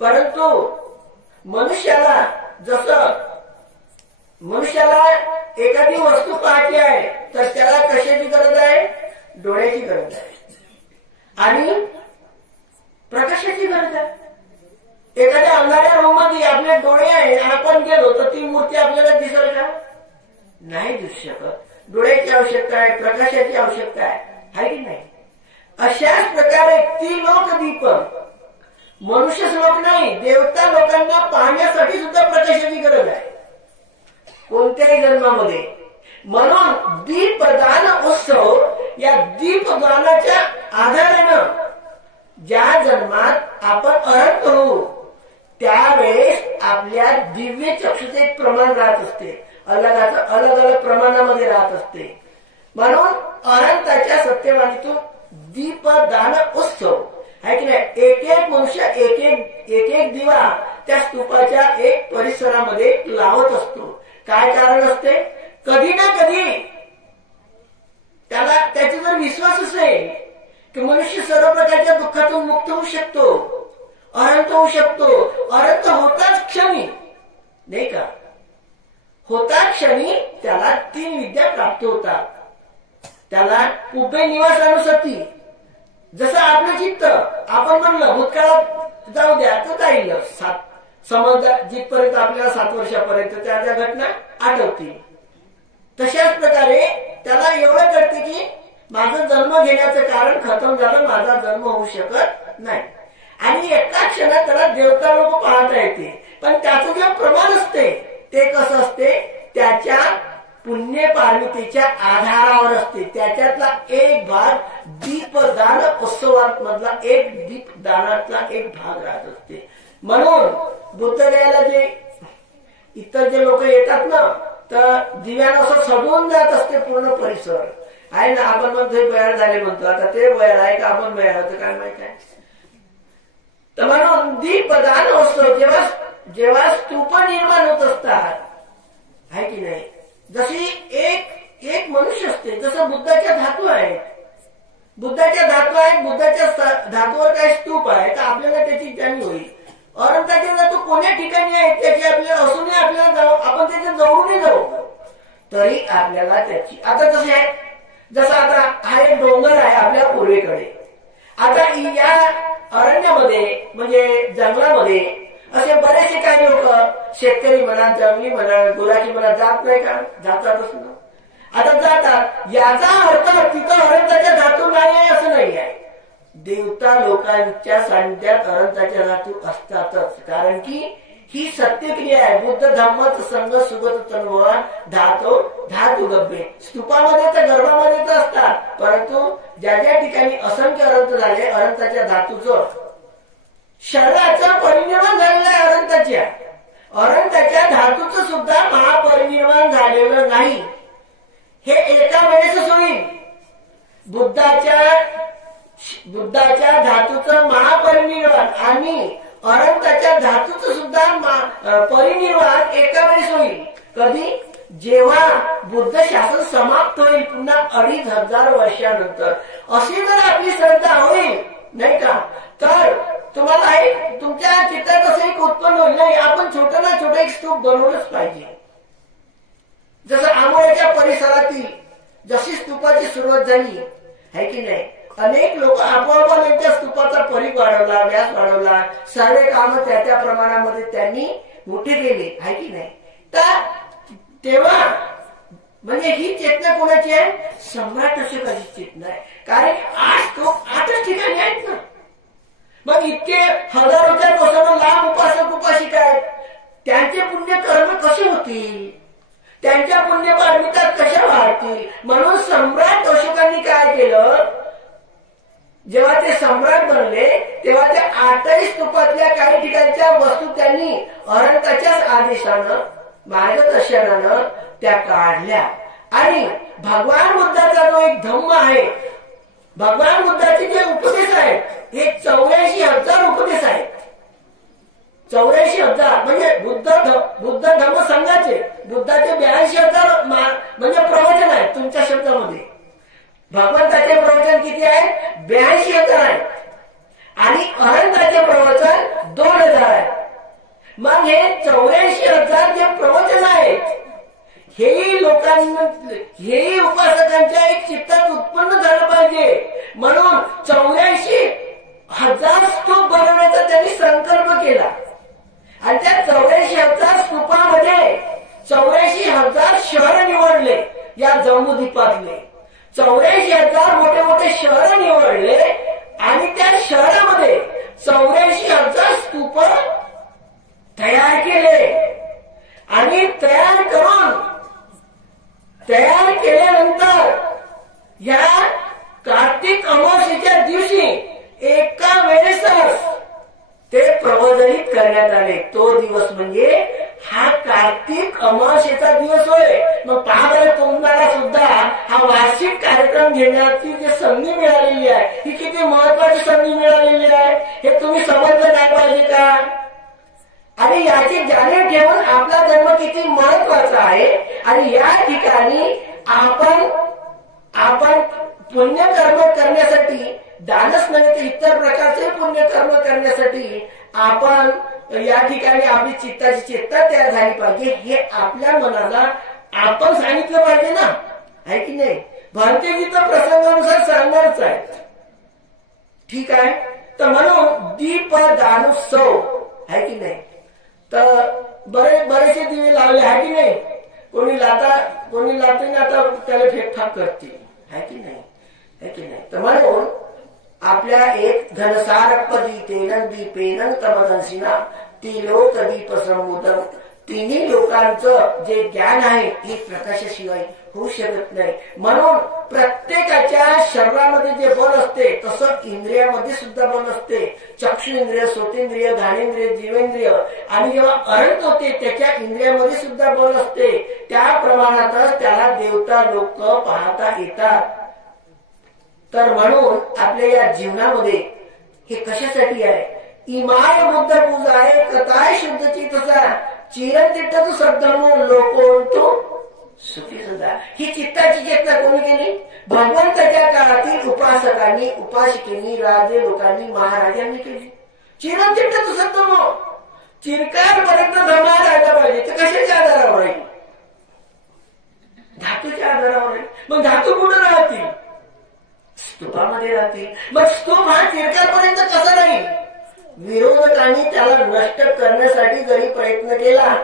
परंतु मनुष्याला एखादी वस्तू पाहायची आहे तर त्याला कशाची गरज आहे? डोळ्याची गरज आहे आणि प्रकाशाची गरज आहे. एखाद्या अंधाऱ्या रूम मध्ये आपले डोळे आहेत, आपण गेलो तर ती मूर्ती आपल्याला दिसेल का? नाही दिसू शकत. डोळ्याची आवश्यकता आहे, प्रकाशाची आवश्यकता आहे की नाही? अशाच प्रकारे ती लोक दीप, मनुष्य लोक नाही, देवता लोकांना पाहण्यासाठी सुद्धा प्रकाशाची गरज आहे कोणत्याही जन्मामध्ये. म्हणून दीपदान उत्सव, या दीपदानाच्या आधारानं ज्या जन्मात आपण अरहंत होऊ त्यावेळेस आपल्या दिव्य चक्षुचे एक प्रमाण राहत असते, अलग अलग प्रमाणामध्ये राहत असते. म्हणून अरहंताच्या सत्यवाणीतून दीपदान उत्सव आहे की नाही. एक एक मनुष्य एक एक दिवा त्या स्तूपाच्या एक परिसरामध्ये लावत असतो. काय कारण असते? कधी ना कधी त्याचा जर विश्वास असेल की मनुष्य सर्व प्रकारच्या दुःखातून मुक्त होऊ शकतो, अरहंत होऊ शकतो. अरहंत होताच क्षणी, नाही का, होता क्षणी त्याला 3 विद्या प्राप्त होतात. त्याला उभे निवास अनुसती. जसं आपलं चित्त, आपण म्हणलं भूतकाळात जाऊ द्या तर जाईल, समज जिथपर्यंत आपल्याला 7 वर्षापर्यंत त्या घटना आठवतील. तशाच प्रकारे त्याला एवढं कळते की माझं जन्म घेण्याचं कारण खतम झालं, माझा जन्म होऊ शकत नाही. आणि एका क्षणात त्याला देवता लोक पाहता येते. पण त्याचं जे प्रमाण असते ते कसं असते? त्याच्या पुण्य पार्वतीच्या आधारावर असते. त्याच्यातला एक भाग दीपदान उत्सवात मधला एक दीपदानातला एक भाग राहत असते. म्हणून बुद्धगयाला जे इतर जे लोक येतात ना, तर दिव्यानं असं सजवून जात असते पूर्ण परिसर आहे ना. आपण म्हणतो बयाळ झाले म्हणतो, आता ते बयाळ आहे का आपण बयाळ होतं काय माहिती आहे. तर म्हणून दीपदान उत्सव जेव्हा स्तूप निर्माण होत असतात आहे की नाही. जशी एक मनुष्य असते, जसं बुद्धाच्या धातू आहेत, बुद्धाच्या धातूवर काय स्तूप आहे तर आपल्याला त्याची जाणीव होईल. अरहंताचे धातू कोण्या ठिकाणी आहेत त्याची आपल्याला असूनही आपल्याला आपण त्याच्या जवळूनही जाऊ तरी आपल्याला त्याची, आता जसे आहे, जसं आता हा एक डोंगर आहे आपल्या पूर्वेकडे. आता या अरण्यामध्ये म्हणजे जंगलामध्ये असे बरेचसे काही लोक, शेतकरी म्हणा, जंगली म्हणा, गुराखी म्हणा, जात नाही का? जातातच ना. आता जातात, याचा अर्थ तिथं अरहंताच्या धातू नाही आहे असं नाही आहे. देवता लोकांच्या सानिध्यात अरहंताच्या धातू असतातच. कारण की ही सत्यक्रिया आहे. बुद्ध धम्मत संघ सुगत तन्वा धातू गब्बे. स्तूपामध्ये तर गर्भामध्ये तर असतात, परंतु ज्या ज्या ठिकाणी असंख्य अरहंत झाले, अरहंताच्या धातूचं शरीराचं परिनिर्वाण झालेलं आहे. अरहंताच्या धातूचं सुद्धा महापरिनिर्वाण झालेलं नाही. हे एका वेळेसच होईल. बुद्धाच्या धातूचं महापरिनिर्वाण आणि अरहंताच्या धातूचं सुद्धा परिनिर्वाण एका वेळेस होईल. कधी? जेव्हा बुद्ध शासन समाप्त होईल पुन्हा 2500 वर्षानंतर. अशी जर आपली श्रद्धा होईल नाही का, तर तुम्हाला तुमच्या चित्तात असं एक उत्पन्न होईल नाही, आपण छोटं ना छोटं एक स्तूप बनवलंच पाहिजे. जसं आंबोळ्याच्या परिसरातील जशी स्तूपाची सुरुवात झाली आहे की नाही, अनेक लोक आपोआप त्यांच्या स्तूपाचा परीघ वाढवला, व्यास वाढवला, सर्व कामं त्या प्रमाणामध्ये त्यांनी मोठे केले आहे की नाही. तर तेव्हा म्हणजे ही चेतना कोणाची आहे? सम्राट अशोकाची चेतना आहे. कारण 8च ठिकाणी आहेत ना. मग इतके हजारोच्या कोसानं लांब उपासक उपासिका आहेत, त्यांचे पुण्य कर्म कसे होतील? त्यांच्या पुण्य पारमिता कशा वाढतील? म्हणून सम्राट अशोकांनी काय केलं, जेव्हा ते सम्राट बनले तेव्हा त्या 8ही स्तूपातल्या काही ठिकाणच्या वस्तू त्यांनी अरहंताच्याच आदेशानं, मार्गदर्शनानं त्या काढल्या. आणि भगवान बुद्धाचा जो एक धम्म आहे, भगवान बुद्धाचे जे उपदेश आहेत हे 84,000 उपदेश आहेत. 84,000 म्हणजे बुद्ध धम्म संघाचे बुद्धाचे 82,000 म्हणजे प्रवचन आहेत तुमच्या शब्दामध्ये. भगवंताचे प्रवचन किती आहेत? 82,000 आहेत आणि अनंताचे प्रवचन 2,000 आहेत. मग हे 84,000 जे प्रवचन आहेत हेही लोकांना हेही उपासकांच्या एक चित्तात उत्पन्न झालं पाहिजे म्हणून 84,000 स्तूप बनवण्याचा त्यांनी संकल्प केला. आणि त्या 84,000 स्तूपामध्ये 84,000 शहर निवडले. या जम्बूद्वीपातले 84,000 मोठे मोठे शहर निवडले आणि त्या शहरामध्ये 84,000 स्तूप तयार केले. आणि तयार केल्यानंतर या कार्तिक अमावस्येच्या दिवशी एका वेळेसच ते प्रवचनित करण्यात आले. तो दिवस म्हणजे हा कार्तिक अमावस्येचा दिवस होय. मग पहा बरं, तुम्हाला सुद्धा हा वार्षिक कार्यक्रम घेण्याची जी संधी मिळालेली आहे ही किती महत्वाची संधी मिळालेली आहे हे तुम्ही समजलं नाही पाहिजे का? आणि याची जाणीव ठेवून आपला जन्म किती महत्वाचा आहे. आणि या ठिकाणी आपण पुण्यकर्म करण्यासाठी, दानच नव्हे तर इतर प्रकारचे पुण्यकर्म करण्यासाठी आपण या ठिकाणी आपली चित्ताची चेतना तयार झाली पाहिजे. हे आपल्या मनाला आपण सांगितलं पाहिजे ना, आहे की नाही? भंतेजी तर प्रसंगानुसार सांगणारच आहेत. ठीक आहे. तर म्हणून दीपदानोत्सव आहे की नाही? तर बरेचसे दिवे लावले आहे की नाही? कोणी लातेने आता त्याला फेकफाक करते, आहे की नाही? आहे की नाही? तर म्हणून आपल्या एक घनसारपदी तेनं दीपेनं तमदंसिना ती लोक दीप संबोधन, तिन्ही लोकांचं जे ज्ञान आहे हे प्रकाशाशिवाय होऊ शकत नाही. म्हणून प्रत्येकाच्या शरीरामध्ये जे बल असते तसं इंद्रियामध्ये सुद्धा बल असते. चक्षु इंद्रिय, श्रोतेंद्रिय, घाणेंद्रिय, जीवेंद्रिय आणि जेव्हा अनंत होते त्याच्या इंद्रियामध्ये सुद्धा बल असते. त्या प्रमाणातच त्याला देवता लोक पाहता येतात. तर म्हणून आपल्या या जीवनामध्ये हे कशासाठी आहे? इमाय बुद्ध पूजा आहे, कथाय शुद्ध चित्तचा चिरंतिट्ट तू सद्धर्म लोकोंतो सुखी सुद्धा. ही चित्ताची चेतना कोणी केली? भगवंताच्या काळातील उपासकांनी, उपासिकेनी, राजे लोकांनी, महाराजांनी केली. चिरंतिट्ट तू सद्धर्म, चिरकालपर्यंत धर्म राहायला पाहिजे. तर कशाच्या आधारावर राहील? धातूच्या आधारावर राहील. मग धातू कुठं राहतील? स्तूपामध्ये राहतील. मग स्तूप हा चिरकालपर्यंत कसा राहील? विरोधकांनी त्याला नष्ट करण्यासाठी जरी प्रयत्न केला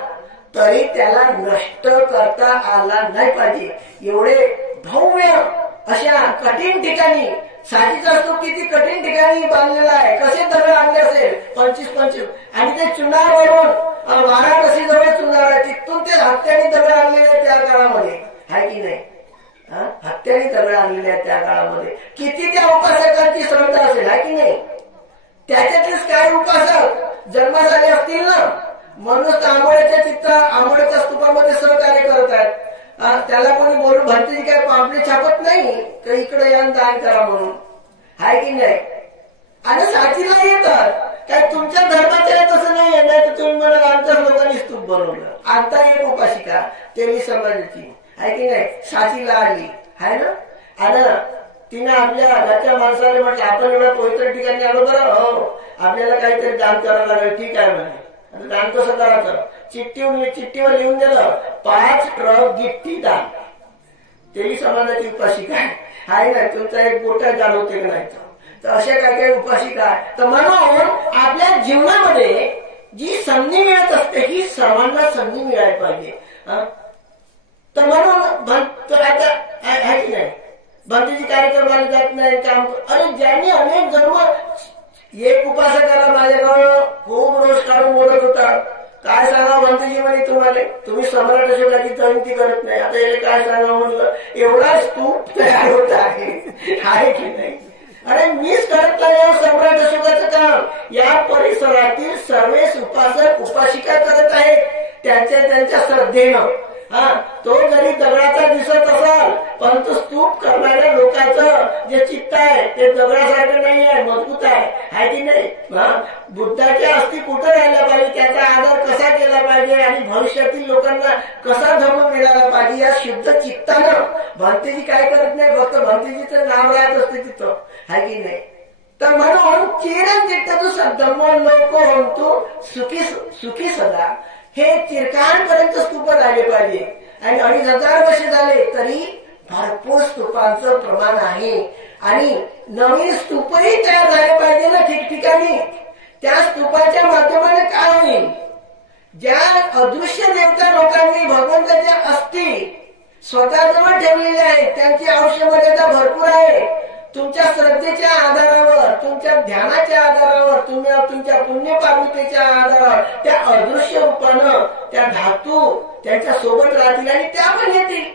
तरी त्याला नष्ट करता आला नाही पाहिजे. एवढे भव्य अशा कठीण ठिकाणी, साजीचा स्तूप किती कठीण ठिकाणी बांधलेला आहे. कसे दगड आणले असेल? 25 आणि ते चुनारवरून वाराणसी जवळ चुनार आहे, तिथून ते हत्याने दगड आणलेले त्या काळामध्ये, आहे की नाही? हत्याने दगड आणलेले आहेत त्या काळामध्ये. किती त्या उपासकांची श्रद्धा असेल, आहे की नाही? त्याच्यातलेच काही उपासक जन्मास आले असतील ना, म्हणूनच आंबोळ्याच्या स्तूपामध्ये सहकार्य करत आहेत. त्याला कोणी बोलून भरतीची काय पापले छापत नाही तर इकडे या दान करा म्हणून, आहे की नाही? आणि साथीला येतात. काय तुमच्या धर्माच्या तसं नाही आहे, नाही तर तुम्ही मला आमच्याच लोकांनी स्तूप बनवलं. आता एक उपासिका तेली समाजाची, आहे की नाही, साथीला आली आहे ना, आणि तिने आपल्या घरच्या माणसाला म्हटलं आपण एवढ्या पवित्र ठिकाणी आलो बरं, हो आपल्याला काहीतरी दान करायला लागेल. ठीक आहे म्हणे. आता दान कसं करायचं? चिठ्ठीवर लिहून दिलं 5 ट्रक गिट्टी दान. तेही समाजाची उपासिका आहे ना, तुमचा एक मोठा दान होते का नाही? तर अशा काही काही उपासिका. तर म्हणून आपल्या जीवनामध्ये जी संधी मिळत असते ही सर्वांना संधी मिळायला पाहिजे. तर म्हणून आता आहे की नाही, भक्तीची कार्यक्रमाला जात नाही, काम. अरे ज्यांनी अनेक जन्म, एक उपासकाला माझ्याकडं खूप रोज काढून बोलत होता. काय सांगावं भक्तीजी म्हणे तुम्हाला, तुम्ही सम्राट अशोकाची जयंती करत नाही. आता याला काय सांगावं म्हणलं, एवढा स्तूप तयार होत आहे की नाही? अरे मीच करत नाही सम्राट अशोकाचं काम. या परिसरातील सर्वच उपासक उपासिका करत आहेत त्यांच्या श्रद्धेनं. तो जरी दगडाचा दिसत असाल परंतु स्तूप करणाऱ्या लोकांचं जे चित्त आहे ते दगडासारखं नाही आहे, मजबूत आहे की नाही. बुद्धाच्या अस्थी कुठं राहिला पाहिजे, त्याचा आदर कसा केला पाहिजे आणि भविष्यातील लोकांना कसा धर्म मिळाला पाहिजे या शुद्ध चित्तानं भंतेजी काय करत नाही, फक्त भंतेजीचं नाव राहत असते तिथं, आहे की नाही. तर म्हणून चिरंचित्त तू सद्धम्म लोक होतो सुखी सदा, हे चिरकाळपर्यंत स्तूप राहिले पाहिजे. आणि 2500 वर्ष झाले तरी भरपूर स्तूपांचं प्रमाण आहे. आणि नवीन स्तूपही तयार झाले पाहिजे ना ठिकठिकाणी. त्या स्तूपाच्या माध्यमाने काय होईल, ज्या अदृश्य देवता लोकांनी भगवंताच्या अस्थी स्वतःजवळ ठेवलेल्या आहेत त्यांची आवश्यकता भरपूर आहे. तुमच्या श्रद्धेच्या आधारावर, तुमच्या ध्यानाच्या आधारावर, तुमच्या पुण्यपावितेच्या आधारावर त्या अदृश्य रूपानं त्या धातू त्यांच्या सोबत राहतील आणि त्या पण येतील.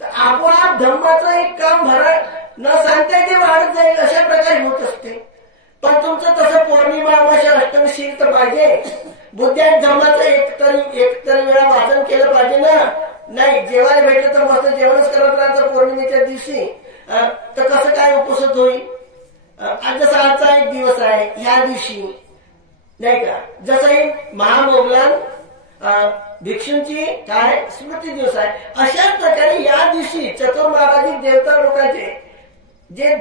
तर आपोआप धर्माचं एक काम भरा न सांगता ते वाढत जाईल, अशा प्रकारे होत असते. पण तुमचं तसं पौर्णिमा अमावस्या अष्टमीशील तर पाहिजे. बुद्ध्या धर्माचं एकतरी वेळा वाचन केलं पाहिजे ना. नाही जेवायला भेटलं तर मस्त जेवणच करत राहायचं पौर्णिमेच्या दिवशी, तर कसं काय उपसत होईल. आज जसा आजचा एक दिवस आहे ह्या दिवशी नाही का, जसंही महामोगलान भिक्षूंची काय स्मृती दिवस आहे, अशाच प्रकारे या दिवशी चतुर्माराधिक देवता लोकांचे जे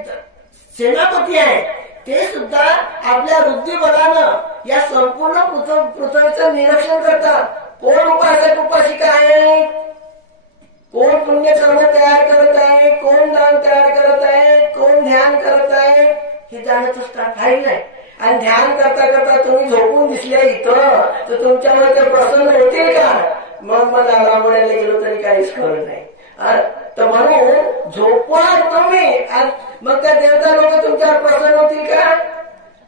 सेनापती आहेत ते सुद्धा आपल्या बुद्धिबलानं या संपूर्ण पृथ्वीचं निरीक्षण करतात. कोण उपासक उपासिका आहे, कोण पुण्यकर्म तयार करत आहे, कोण दान तयार करत आहे, कोण ध्यान करत आहे, हे जाणत असतात काही नाही. आणि ध्यान करता करता तुम्ही झोपून दिसल्या इथं तर तुमच्यावर ते प्रसन्न होतील का. मग मला रामवड्याला गेलो तरी काहीच खरं नाही. तर म्हणून झोपवा तुम्ही, मग त्या देवता लोक तुमच्यावर प्रसन्न होतील का.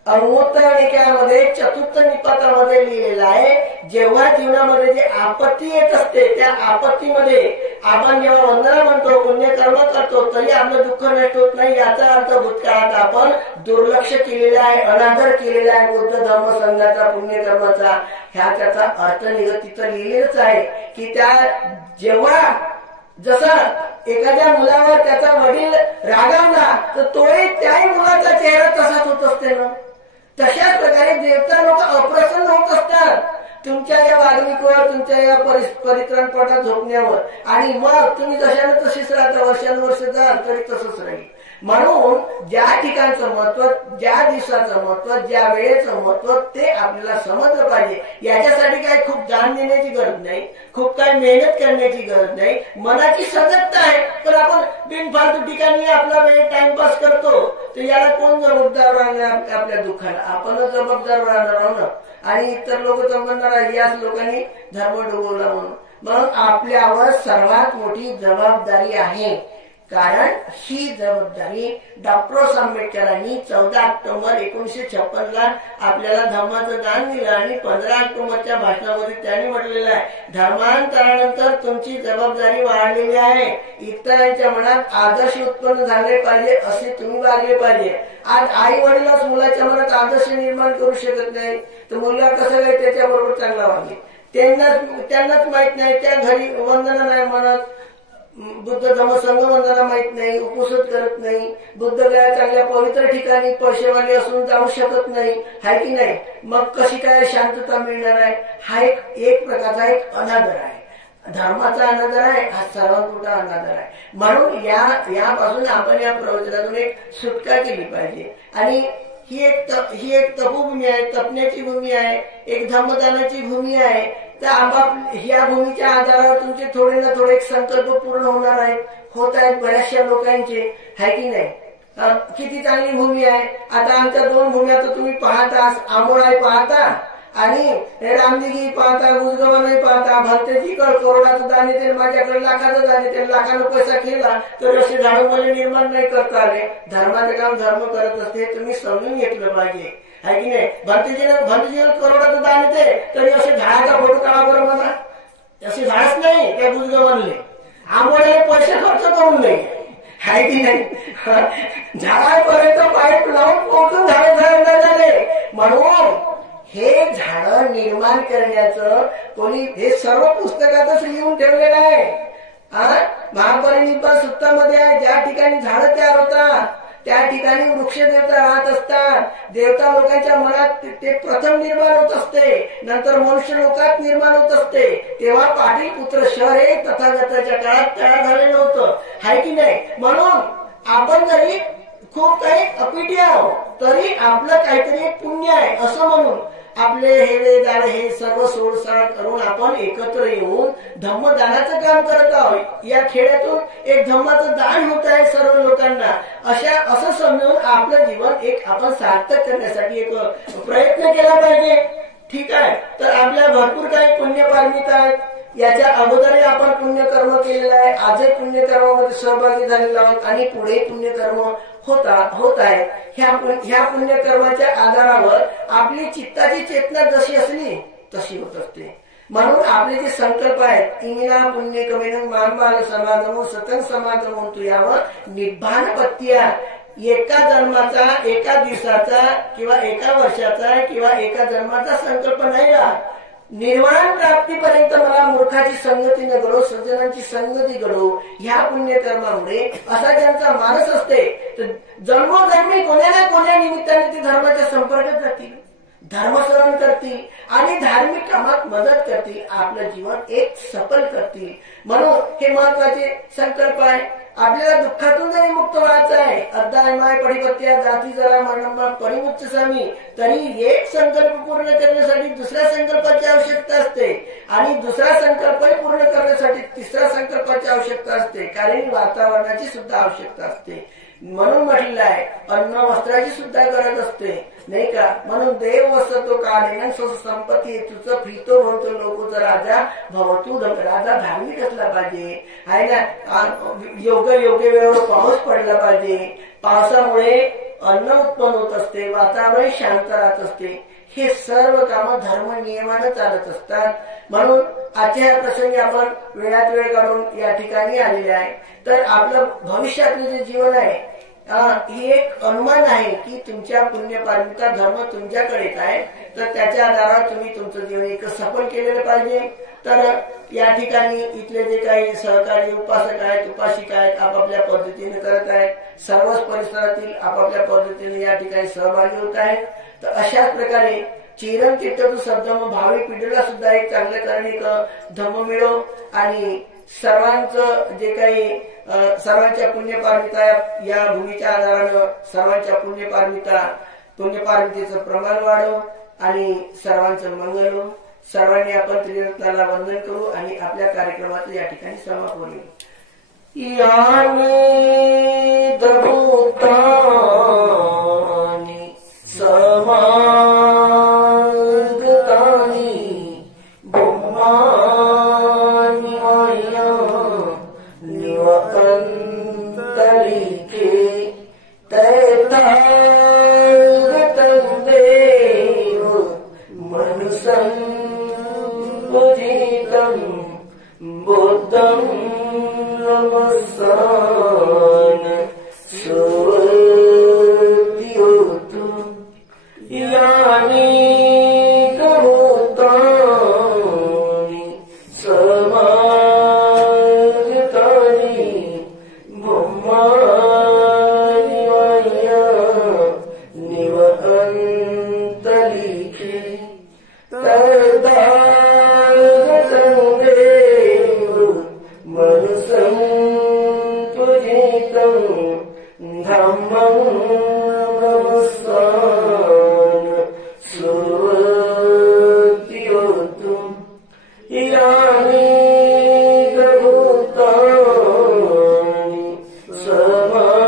अमृतनिकायामध्ये चतुर्थ निपातामध्ये लिहिलेलं आहे, जेव्हा जीवनामध्ये जे आपत्ती येत असते त्या आपत्तीमध्ये आपण जेव्हा वंदना म्हणतो, पुण्यकर्म करतो, तरी आपलं दुःख नष्ट होत नाही. याचा अर्थ भूतकाळात आपण दुर्लक्ष केलेला आहे, अनादर केलेला आहे बुद्ध धर्म संघाचा, पुण्यकर्माचा. त्याचा अर्थ तिथं लिहिलेलंच आहे की त्या जेव्हा जसा एखाद्या मुलावर त्याचा वडील रागावला तर तोही त्याही मुलाचा चेहरा तसाच होत असते ना. तशाच प्रकारे देवता लोक अप्रसन्न होत असतात तुमच्या या वागणुकीवर, तुमच्या या परित्राणपटात झोपण्यावर. आणि मग तुम्ही जशाने तशीच राहता, वर्षानुवर्ष जाल तरी तसंच राहील. म्हणून ज्या ठिकाणचं महत्व, ज्या दिवसाचं महत्व, ज्या वेळेचं महत्व ते आपल्याला समजलं पाहिजे. याच्यासाठी काही खूप जाण देण्याची गरज नाही, खूप काही मेहनत करण्याची गरज नाही, मनाची सजगता आहे. पण आपण बिनफालतू ठिकाणी आपला वेळ टाइमपास करतो, तर याला कोण जबाबदार राहणार. आपल्या दुःखाला आपणच जबाबदार राहणार आहोत. आणि इतर लोक तर म्हणणार याच लोकांनी धर्म डुबवला म्हणून. मग आपल्यावर सर्वात मोठी जबाबदारी आहे. कारण ही जबाबदारी डॉक्टर आंबेडकरांनी 14 ऑक्टोबर 1956 आपल्याला धर्माचं दान दिलं. आणि 15 ऑक्टोबरच्या भाषणामध्ये त्यांनी म्हटलेलं आहे, धर्मांतरानंतर तुमची जबाबदारी वाढलेली आहे. इतरांच्या मनात आदर्श उत्पन्न झाले पाहिजे असे तुम्ही वागले पाहिजे. आज आई वडिलाच मुलाच्या मनात आदर्श निर्माण करू शकत नाही, तर मुलगा कसं काय त्याच्याबरोबर चांगला वागेल. त्यांनाच माहित नाही, त्या घरी वंदना नाही म्हणत, बुद्ध धम्म संघ वंदना माहित नाही, उपसत करत नाही, बुद्ध गया चांगल्या पवित्र ठिकाणी पैसेवाले असून जाऊ शकत नाही, हाय की नाही. मग कशी काय शांतता मिळणार आहे. हा एक प्रकारचा एक अनादर आहे. धर्माचा अनादर आहे, हा सर्वात मोठा अनादर आहे. म्हणून यापासून आपण या प्रवचनातून एक सुटका केली पाहिजे. आणि ही एक तपोभूमी आहे, तपण्याची भूमी आहे, एक धर्मदानाची भूमी आहे. तर या भूमीच्या आधारावर तुमचे थोडे ना थोडे एक संकल्प पूर्ण होणार आहेत, होत आहेत बऱ्याचशा लोकांचे, आहे की नाही. किती चांगली भूमी आहे. आता आमच्या 2 भूम्या तर तुम्ही पाहता, आंबोळाई पाहता आणि रामदिगी पाहता, गुजगवानही पाहता. भलतेची करोडाचं दान येते, माझ्याकडे लाखाचं दान येते. लाखानं पैसा केला तर असे झाडं मला निर्माण नाही करता आले. धर्माचं काम धर्म करत असते, तुम्ही समजून घेतलं पाहिजे, आहे की नाही. भलतेजीला करोडाचं दान येते तरी असे झाडाचा फोटो काढा बरं मला. असे झाडच नाही त्या गुजगवानले, आंबोळे पैसे खर्च करून नाही, आहे की नाही. झाडापर्यंत पाईप लावून पोहोचून झाडे झाले. म्हणून हे झाडं निर्माण करण्याचं कोणी हे सर्व पुस्तकातच लिहून ठेवलेलं आहे. महापरिनिब्बाण सूत्रामध्ये आहे, ज्या ठिकाणी झाडं तयार होतात त्या ठिकाणी वृक्ष देवता राहत असतात. देवता लोकांच्या मनात ते प्रथम निर्माण होत असते, नंतर मनुष्य लोकात निर्माण होत असते. तेव्हा पाटील पुत्र शहर हे तथागताच्या काळात तयार झालेलं होतं, हाय की नाही. म्हणून आपण जरी खूप काही अपिटी आहोत तरी आपलं काहीतरी पुण्य आहे असं म्हणून आपले हेवे दार हे सर्व सोडसाड करून आपण एकत्र येऊन धम्मदानाचं काम करत आहोत. या खेड्यातून एक धम्माचं दान होत आहे सर्व लोकांना, असं समजून आपलं जीवन एक आपण सार्थक करण्यासाठी एक प्रयत्न केला पाहिजे. ठीक आहे. तर आपल्या भरपूर काही पुण्यपारमिता आहेत. याच्या अगोदरही आपण पुण्यकर्म केलेलं आहे, आजही पुण्यकर्मामध्ये सहभागी झालेलो आहोत आणि पुढे पुण्यकर्म होत आहे. ह्या पुण्यकर्माच्या आधारावर आपली चित्ताची चेतना जशी असली तशी होत असते. म्हणून आपले जे संकल्प आहेत, इमिना पुण्य कमेन मानबाल समागमो सतन समागमो तू यावर निब्बाण पत्त्या, एका जन्माचा, एका दिवसाचा किंवा एका वर्षाचा किंवा एका जन्माचा संकल्प नाही राहत. निर्वाण प्राप्तीपर्यंत मला मूर्खाची संगती न घडो, सज्जनांची संगती घडो. ह्या पुण्यकर्मामुळे असा ज्यांचा मानस असते तर जन्मोजन्मी कोण्या ना कोण्या निमित्ताने ते धर्माच्या संपर्कात जातील, धर्मश्रवण करतील आणि धार्मिक कामात मदत करतील, आपलं जीवन एक सफल करतील. म्हणून हे महत्वाचे संकल्प आहे. आपल्याला दुःखातून जरी मुक्त व्हायचं आहे, अध्याय माय पडिपत्या जाती जरा मरण परिमुक्त स्वामी, तरी एक संकल्प पूर्ण करण्यासाठी दुसऱ्या संकल्पाची आवश्यकता असते आणि दुसरा संकल्पही पूर्ण करण्यासाठी तिसऱ्या संकल्पाची आवश्यकता असते. कारण वातावरणाची सुद्धा आवश्यकता असते. म्हणून म्हटलेलं आहे अन्न वस्त्राची सुद्धा गरज असते, नाही का. म्हणून देव वसतो काढेन संपत्ती तुझं प्रीतो भवतो लोकोचा राजा भवतू. राजा धार्मिक असला पाहिजे, आहे ना. योग्य वेळेवर पाऊस पडला पाहिजे, पावसामुळे अन्न उत्पन्न होत असते, वातावरण शांत राहत असते. हे सर्व कामं धर्म नियमानं चालत असतात. म्हणून आजच्या प्रसंगी आपण वेळात वेळ काढून या ठिकाणी आलेले आहे. तर आपलं भविष्यातलं जे जीवन आहे ही एक अनुमान आहे की तुमच्या पुण्यपारमिता धर्म तुमच्याकडेच आहे, तर त्याच्या आधारावर तुम्ही तुमचं जीवन एक सफल केलेलं पाहिजे. तर या ठिकाणी इथले जे काही सहकारी उपासक आहेत, उपासिका आहेत, आपापल्या पद्धतीने करत आहेत. सर्वच परिसरातील आपापल्या पद्धतीने या ठिकाणी सहभागी होत आहेत. तर अशाच प्रकारे चिरं तीर्थतु सद्धम भावी पिढीला सुद्धा एक चांगल्या कारण एक धम्म मिळो आणि सर्वांचं जे काही सर्वांच्या पुण्यपारमिता या भूमीच्या आधारानं सर्वांच्या पुण्यपारमितेचं प्रमाण वाढो आणि सर्वांचं मंगल हो. सर्वांनी आपण त्रिरत्नाला वंदन करू आणि आपल्या कार्यक्रमाचं या ठिकाणी समापन होईल. यानी दभूतानी समागतानी बुम्मानी माया निवकंतलिके तैतागतं देव मनुसं पूजितं बुद्धं नमस्सान सुवर्तियोतु. यानि भूतानि समागतानि बुम्मानि माया निवकंतलिके तैतागतं देव मनुसं पूजितं धम्मं नमस्सान सुवर्तियोतु. यानि भूतानि समागतानि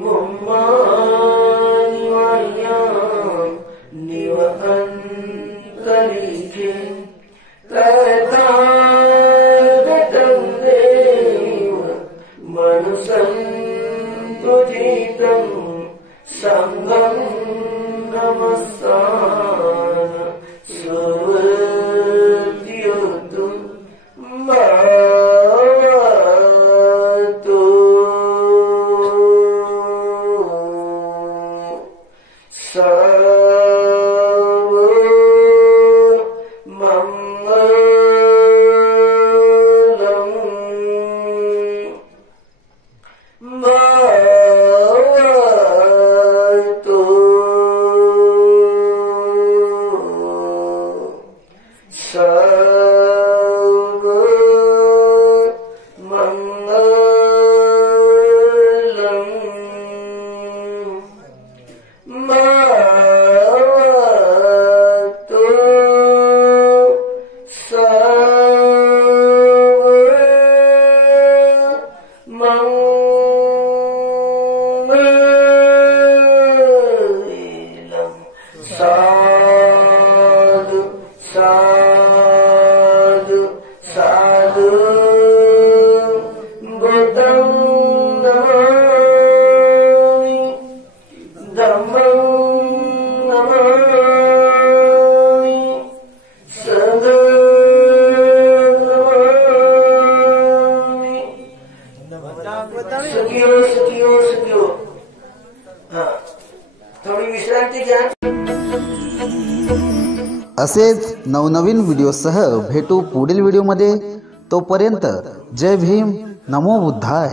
बुम्मानि माया निवकंतलिके तैतागतं देव मनुसं पूजितं संघं नमस्सान सुवर्तियोतु. भवतु सर्व मंगल असेच नवनवीन व्हिडिओसह भेटू पुढील व्हिडिओमध्ये. तोपर्यंत जय भीम, नमो बुद्धाय.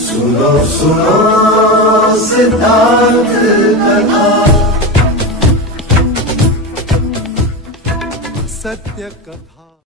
सुनो सुनो सिद्धार्थ कथा, सत्य कथा.